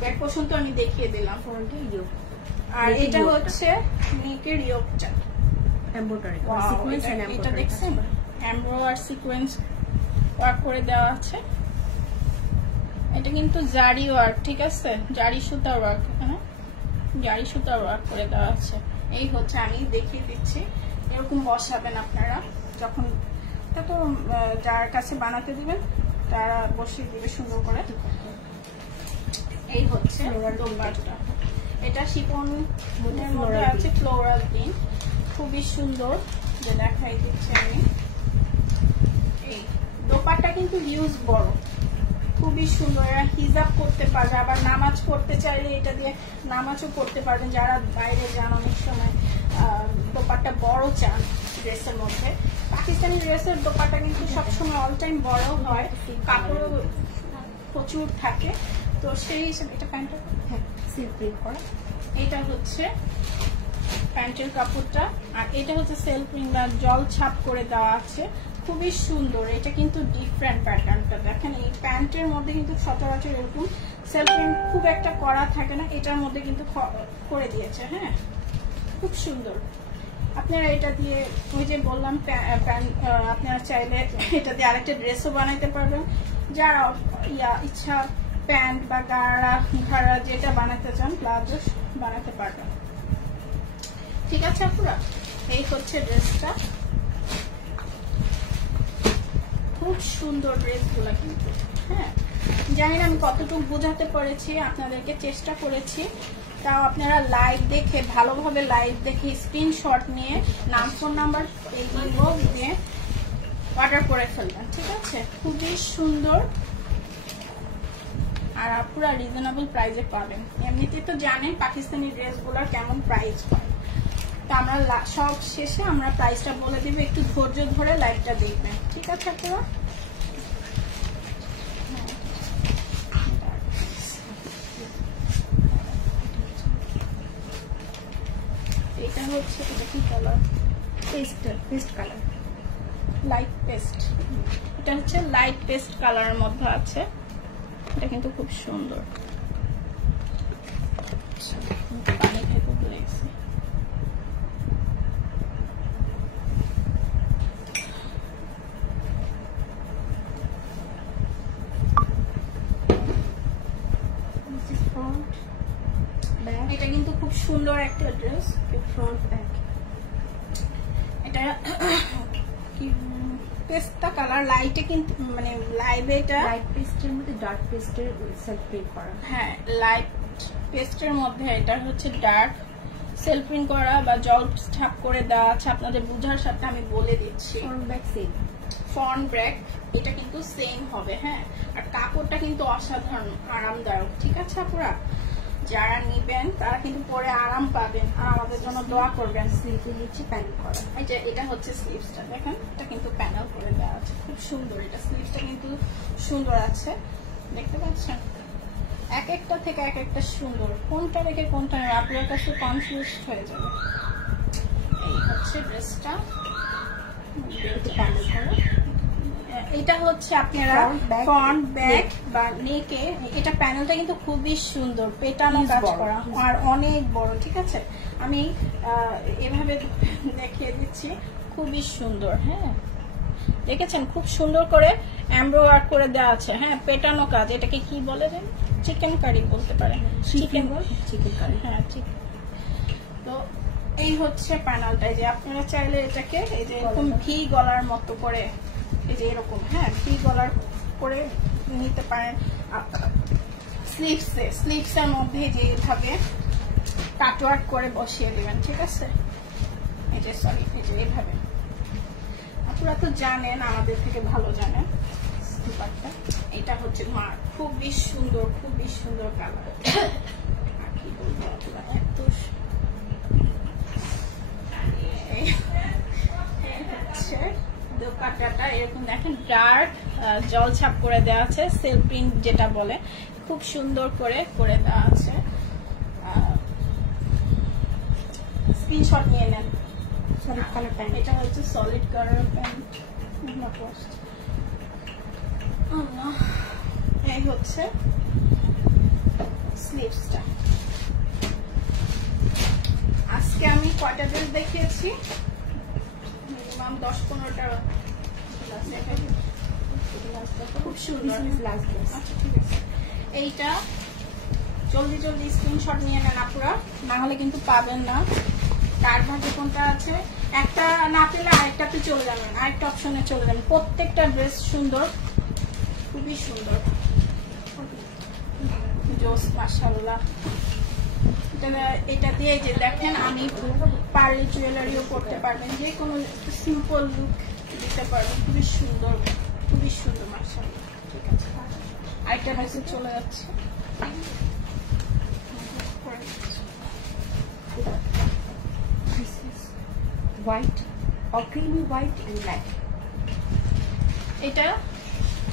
ব্যাক পোর্শন তো আমি দেখিয়ে দিলাম, আর এটা হচ্ছে নেকের ইয়োকটা। এটা দেখছেন, এমব্রো আর সিকোয়েন্স ওয়ার্ক করে দেওয়া আছে। এটা কিন্তু জারি ওয়ার্ক, ঠিক আছে, জারি সুতার ওয়ার্ক, হ্যাঁ, জারি সুতার ওয়ার্ক করে দেওয়া আছে। এই হচ্ছে, আমি দেখিয়ে দিচ্ছি, এরকম বসাবেন আপনারা যখন, তা তো যার কাছে বানাতে দিবেন তারা বসিয়ে দিবে সুন্দর করে। এই হচ্ছে দোপাট্টা, এটা শিফন এর মধ্যে আছে ফ্লোরাল প্রিন্ট, খুবই সুন্দর, যে দেখাই দিচ্ছি আমি। এই দোপাট্টা কিন্তু হিউজ বড়, খুবই সুন্দর। এরা হিজাব করতে পারবে, আবার নামাজ পড়তে চাইলে এটা দিয়ে নামাজও পড়তে পারবেন, যারা বাইরে যান অনেক সময় দোপাট্টা বড় চান ড্রেসের মধ্যে। পাকিস্তানি ড্রেসের দোপাট্টা কিন্তু সবসময় অল টাইম বড় হয়, কাপড়ও প্রচুর থাকে, তো সেই হিসেবে এটা প্যান্টটা সিল্ক প্রিন্ট করা। এটা হচ্ছে প্যান্টের কাপড়টা, আর এটা হচ্ছে সেলফ প্রিন্ট বা জল ছাপ করে দেওয়া আছে, খুবই সুন্দর। এটা কিন্তু ডিফারেন্ট প্যাটার্নটা দেখেন, এই প্যান্টের মধ্যে কিন্তু সচরাচর এরকম সেলফ প্রিন্ট খুব একটা করা থাকে না, এটার মধ্যে কিন্তু করে দিয়েছে। হ্যাঁ, খুব সুন্দর। আপনারা এটা দিয়ে ওই যে বললাম আপনারা চাইলে এটা দিয়ে আরেকটা ড্রেসও বানাইতে পারবেন, যারা ইচ্ছা প্যান্ট বা ঘাড়া যেটা বানাতে চান প্লাজো বানাতে পারবেন। ঠিক আছে আপুরা, এই হচ্ছে ড্রেসটা। খুব সুন্দর ড্রেসগুলো কিন্তু। হ্যাঁ, জানি না আমি কতটুকু বোঝাতে পেরেছি আপনাদেরকে, চেষ্টা করেছি। তাও আপনারা লাইভ দেখে, ভালোভাবে লাইভ দেখে স্ক্রিনশট নিয়ে নাম ফোন নাম্বার দিয়ে অর্ডার করে ফেলবেন। ঠিক আছে, খুবই সুন্দর আর পুরা রিজনেবল প্রাইসে পাবেন। এমনিতেই তো জানেন পাকিস্তানি ড্রেসগুলোর কেমন প্রাইস হয়। তো আমরা সব শেষে আমরা প্রাইসটা বলে দিব, একটু ধৈর্য ধরে লাইভটা দেখবেন। ঠিক আছে আপনারা, এটা হচ্ছে, এটা কি colour? Paste colour, light paste. এটা হচ্ছে লাইট পেস্ট কালারের মধ্যে আছে। এটা কিন্তু খুব সুন্দর। পানি খেতে ভুলে গেছি। এটা কিন্তু খুব সুন্দর একটা ড্রেস। ফ্রন্ট ব্যাক, এটা কি পেস্তা কালার, লাইটে কিন্তু মানে লাইভে এটা লাইট পেস্টের মধ্যে ডার্ক পেস্টের সেলফ প্রিন্ট করা। হ্যাঁ, লাইট পেস্টের মধ্যে এটা হচ্ছে ডার্ক সেলফ প্রিন্ট করা বা জল ছাপ করে দেওয়া আছে। আপনাদের বুঝার সাথে আমি বলে দিচ্ছি, front back same, front back এটা কিন্তু সেম হবে। হ্যাঁ, আর কাপড়টা কিন্তু অসাধারণ আরামদায়ক। ঠিক আছে আপুরা, যারা নিবেন তারা কিন্তু পরে আরাম পাবেন আর আমাদের জন্য দোয়া করবেন। স্লিভে নিচে প্যানেল করা। এটা হচ্ছে স্লিভসটা, দেখেন এটা কিন্তু প্যানেল করে দেওয়া আছে, খুব সুন্দর। এটা স্লিভসটা কিন্তু সুন্দর আছে, দেখতে পাচ্ছেন? এক একটা থেকে এক একটা সুন্দর, কোনটা রেখে কোনটা আপনার কাছে কনফিউজ হয়ে যাবে। এই হচ্ছে ড্রেসটা, প্যানেল করা। এটা হচ্ছে আপনারা ফ্রন্ট ব্যাক বা নেকে, এটা প্যানেলটা কিন্তু খুবই সুন্দর, পেটানো কাজ করা আর অনেক বড়। ঠিক আছে, আমি এভাবে দেখিয়ে দিচ্ছি, খুবই সুন্দর। হ্যাঁ, দেখেছেন খুব সুন্দর করে এমব্রয়ডারি করে দেওয়া আছে। হ্যাঁ, পেটানো কাজ। এটাকে কি বলে দেন? চিকেন কারি বলতে পারেন, চিকেন কারি। হ্যাঁ, ঠিক। তো এই হচ্ছে প্যানেলটা। যে আপনারা চাইলে এটাকে এই যে এরকম ভি গলার মতো করে, এই যে এরকম, হ্যাঁ, ভি গলার করে নিতে পারেন। স্লিভসের মধ্যে যে এভাবে কাটওয়ার্ক করে বসিয়ে দিবেন। ঠিক আছে, এই যে সরি, এই যে এইভাবে। আপনারা তো জানেন, আমাদের থেকে ভালো জানেন। এটা হচ্ছে মার, খুবই সুন্দর, খুবই সুন্দর কালার। আর কি বলবো, এত হচ্ছে দোপাট্টাটা এরকম দেখেন, ডার্ক জলছাপ করে দেওয়া আছে, সেলফ প্রিন্ট যেটা বলে, খুব সুন্দর করে করে দেওয়া আছে। স্ক্রিনশট নিয়ে নেন। সলিড কালার প্যান্ট, এটা হচ্ছে সলিড কালার প্যান্ট। এই হচ্ছে স্লিভসটা। আজকে আমি কয়টা ড্রেস দেখিয়েছি? মিনিমাম 10-15টা। খুব সুন্দর। আচ্ছা, ঠিক আছে, এইটা জলদি জলদি স্ক্রিনশট নিয়ে নেন আপুরা, না হলে কিন্তু পাবেন না। কার ভাগে কোনটা আছে, একটা না পেলে আরেকটাতে চলে যাবেন, আরেকটা অপশনে চলে যাবেন। প্রত্যেকটা ড্রেস সুন্দর, খুবই সুন্দর। জোস, মাশাআল্লাহ। এটা দিয়ে যে দেখেন, আমি পার্লি জুয়েলারিও করতে পারবেন, যে কোনো সিম্পল লুক দিতে পারবেন। খুবই সুন্দর, খুবই সুন্দর, মাশাআল্লাহ। ঠিক আছে, আরেকটা ড্রেসে চলে যাচ্ছে। White or creamy white and black. এটা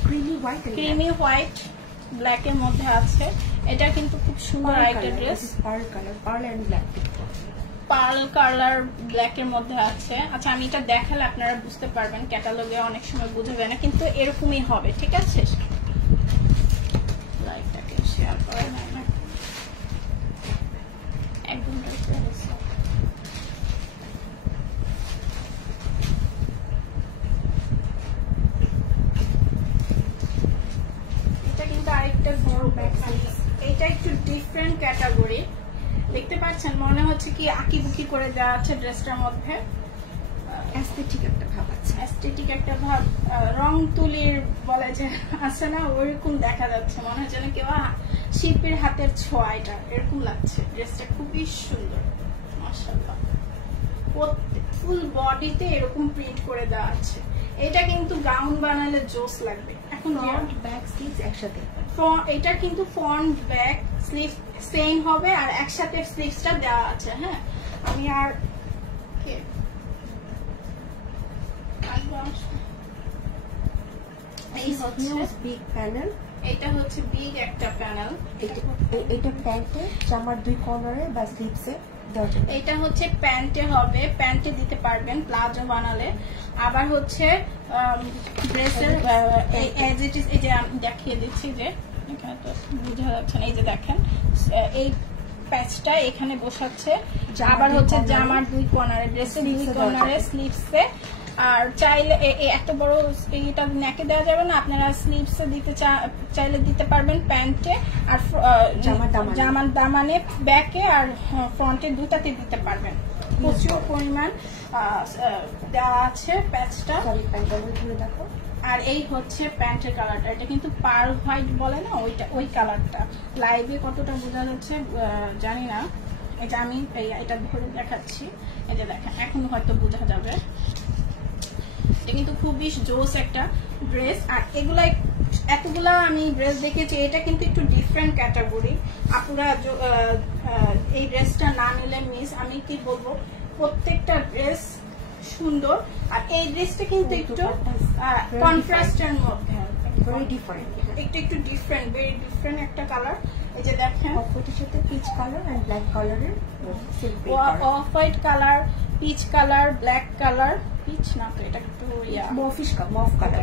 creamy white and creamy white black এর মধ্যে আছে। এটা কিন্তু খুব সুন্দর একটা dress, pearl colour, pearl and black, pearl colour black এর মধ্যে আছে। আচ্ছা, আমি এটা দেখালে আপনারা বুঝতে পারবেন, ক্যাটালগে অনেক সময় বোঝাবে না, কিন্তু এরকমই হবে। ঠিক আছে, লাইকটাকে শেয়ার করা যায় না একদম। এটা এটা একটু ডিফারেন্ট ক্যাটাগরি, দেখতে পাচ্ছেন মনে হচ্ছে কি আঁকি বুকি করে দেওয়া আছে ড্রেসটার মধ্যে, অ্যাস্থেটিক একটা ভাব আছে, অ্যাস্থেটিক একটা ভাব, রং তুলির বলে যে আছে না ওইরকম দেখা যাচ্ছে, মনে হচ্ছে না কেউ শিল্পীর হাতের ছোঁয়া, এটা এরকম লাগছে। ড্রেসটা খুবই সুন্দর মাশাআল্লাহ, ফুল বডিতে এরকম প্রিন্ট করে দেওয়া আছে। এটা কিন্তু গাউন বানালে জোস লাগবে। এখন ফ্রন্ট ব্যাক স্লিভস একসাথে, এটা কিন্তু ফ্রন্ট ব্যাক স্লিভ সেম হবে আর একসাথে স্লিভসটা দেওয়া আছে। হ্যাঁ আমি আর এই হচ্ছে বিগ প্যানেল, এটা হচ্ছে বিগ একটা প্যানেল। এটা প্যান্টে জামার দুই কর্নারে বা স্লিভসে দেওয়া যাবে। এটা হচ্ছে প্যান্টে হবে, প্যান্টে দিতে পারবেন প্লাজো বানালে। আবার হচ্ছে ড্রেসের এজ ইট ইজ, এই যে আমি দেখিয়ে দিচ্ছি যে এখানে তো বোঝা যাচ্ছে না, এই যে দেখেন এই প্যাচটা এখানে বসাচ্ছে। আবার হচ্ছে জামার দুই কর্নারে, ড্রেসের দুই কর্নারে স্লিভসে। আর চাইলে এত বড় এটা নেকে দেওয়া যাবে না, আপনারা স্লিভসে দিতে চাইলে দিতে পারবেন প্যান্টে, আর জামার দামানে ব্যাকে আর ফ্রন্টে দুটাতে দিতে পারবেন। প্রচুর পরিমাণ দেওয়া আছে প্যাচটা। দেখো, আর এই হচ্ছে প্যান্টের কালারটা, এটা কিন্তু পার্ল হোয়াইট বলে না, ওই কালারটা। লাইভে কতটা বোঝা যাচ্ছে জানি না, এটা আমি এটা ধরে দেখাচ্ছি, এই যে দেখেন এখন হয়তো বোঝা যাবে। এটা কিন্তু খুবই জোস একটা ড্রেস। আর এতগুলা আমি ড্রেস দেখেছি, এটা কিন্তু একটু ডিফারেন্ট ক্যাটাগরি। আপুরা এই ড্রেসটা না নিলে মিস। আমি কি বলবো, প্রত্যেকটা ড্রেস সুন্দর। আর এই ড্রেসটা কিন্তু একটু কন্ট্রাস্টের মধ্যে, একটু ডিফারেন্ট, ভেরি ডিফারেন্ট একটা কালার। এই যে দেখেন অফ-হোয়াইটের সাথে পিচ কালার এন্ড ব্ল্যাক কালারের, off white colour, peach colour, black colour, peach না তো এটা একটু মফ কালার,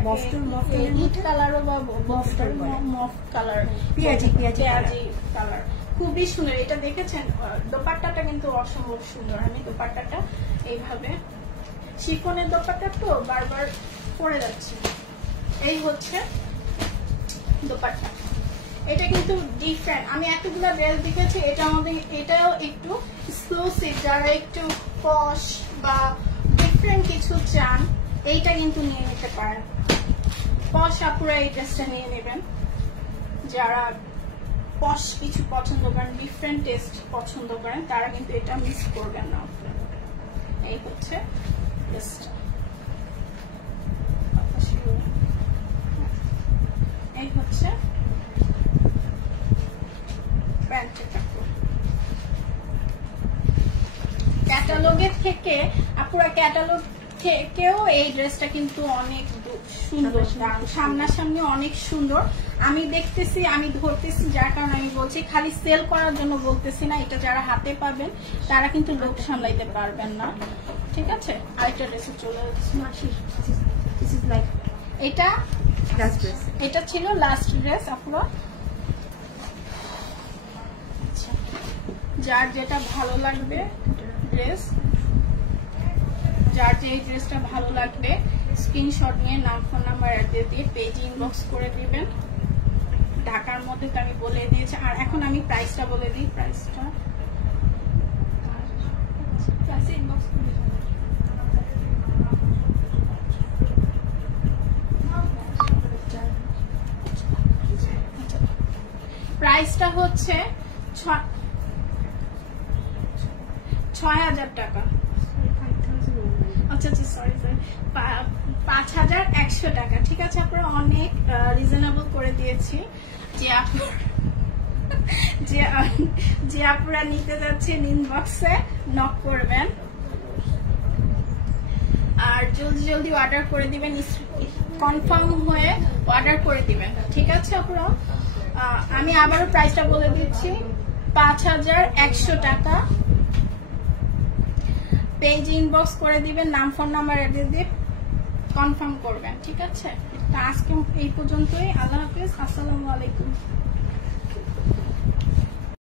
ইট কালারও বা মফ কালার, পেঁয়াজি কালার, খুবই সুন্দর। এটা দেখেছেন দোপাট্টাটা কিন্তু অসম্ভব সুন্দর। আমি দোপাট্টাটা এইভাবে, শিফনের দোপাট্টা তো বারবার পরে যাচ্ছে। এই হচ্ছে দোপাট্টা, এটা কিন্তু ডিফারেন্ট। আমি এতগুলো ড্রেস দেখেছি, এটার মধ্যে এটাও একটু এক্সক্লুসিভ, যারা একটু পশ বা ডিফারেন্ট কিছু চান এইটা কিন্তু নিয়ে নিতে পারেন। পশ আপুরা এই ড্রেসটা নিয়ে নেবেন, যারা পশ কিছু পছন্দ করেন, ডিফারেন্ট টেস্ট পছন্দ করেন, তারা কিন্তু এটা মিস করবেন না। এই হচ্ছে ড্রেসটা, এই হচ্ছে প্যান্টের কাপড়। ক্যাটালগের থেকে আপুরা, ক্যাটালগ থেকেও এই ড্রেসটা কিন্তু অনেক সুন্দর, সামনাসামনি অনেক সুন্দর। আমি দেখতেছি, আমি ধরতেছি, যার কারণে আমি বলছি, খালি সেল করার জন্য বলতেছি না। এটা যারা হাতে পাবেন তারা কিন্তু লোক সামলাইতে পারবেন না, ঠিক আছে। আরেকটা ড্রেসে চলে যাচ্ছে, এটা ছিল লাস্ট ড্রেস আপুরা। যার যেটা ভালো লাগবে ড্রেস, যার যে ড্রেসটা ভালো লাগবে স্ক্রিনশট নিয়ে নাম, ফোন নাম্বার, অ্যাড্রেস দিয়ে পেজ ইনবক্স করে দিবেন। ঢাকার মধ্যে তো আমি বলে দিয়েছি। আর এখন আমি প্রাইসটা বলে দিই, প্রাইসটা প্রাইসটা হচ্ছে ৬,০০০ টাকা। আচ্ছা সরি ৫,১০০ টাকা, ঠিক আছে। আপনারা অনেক রিজনেবল করে দিয়েছি। যে আপনারা নিতে যাচ্ছেন ইনবক্সে নক করবেন আর জলদি অর্ডার করে দিবেন, কনফার্ম হয়ে অর্ডার করে দিবেন, ঠিক আছে আপনারা। আমি আবারও প্রাইসটা বলে দিচ্ছি, ৫,১০০ টাকা। পেজ ইনবক্স করে দিবেন, নাম, ফোন নাম্বার, অ্যাড্রেস দিয়ে কনফার্ম করবেন, ঠিক আছে। আজকে এই পর্যন্তই। আল্লাহ হাফেজ, আসসালামু আলাইকুম।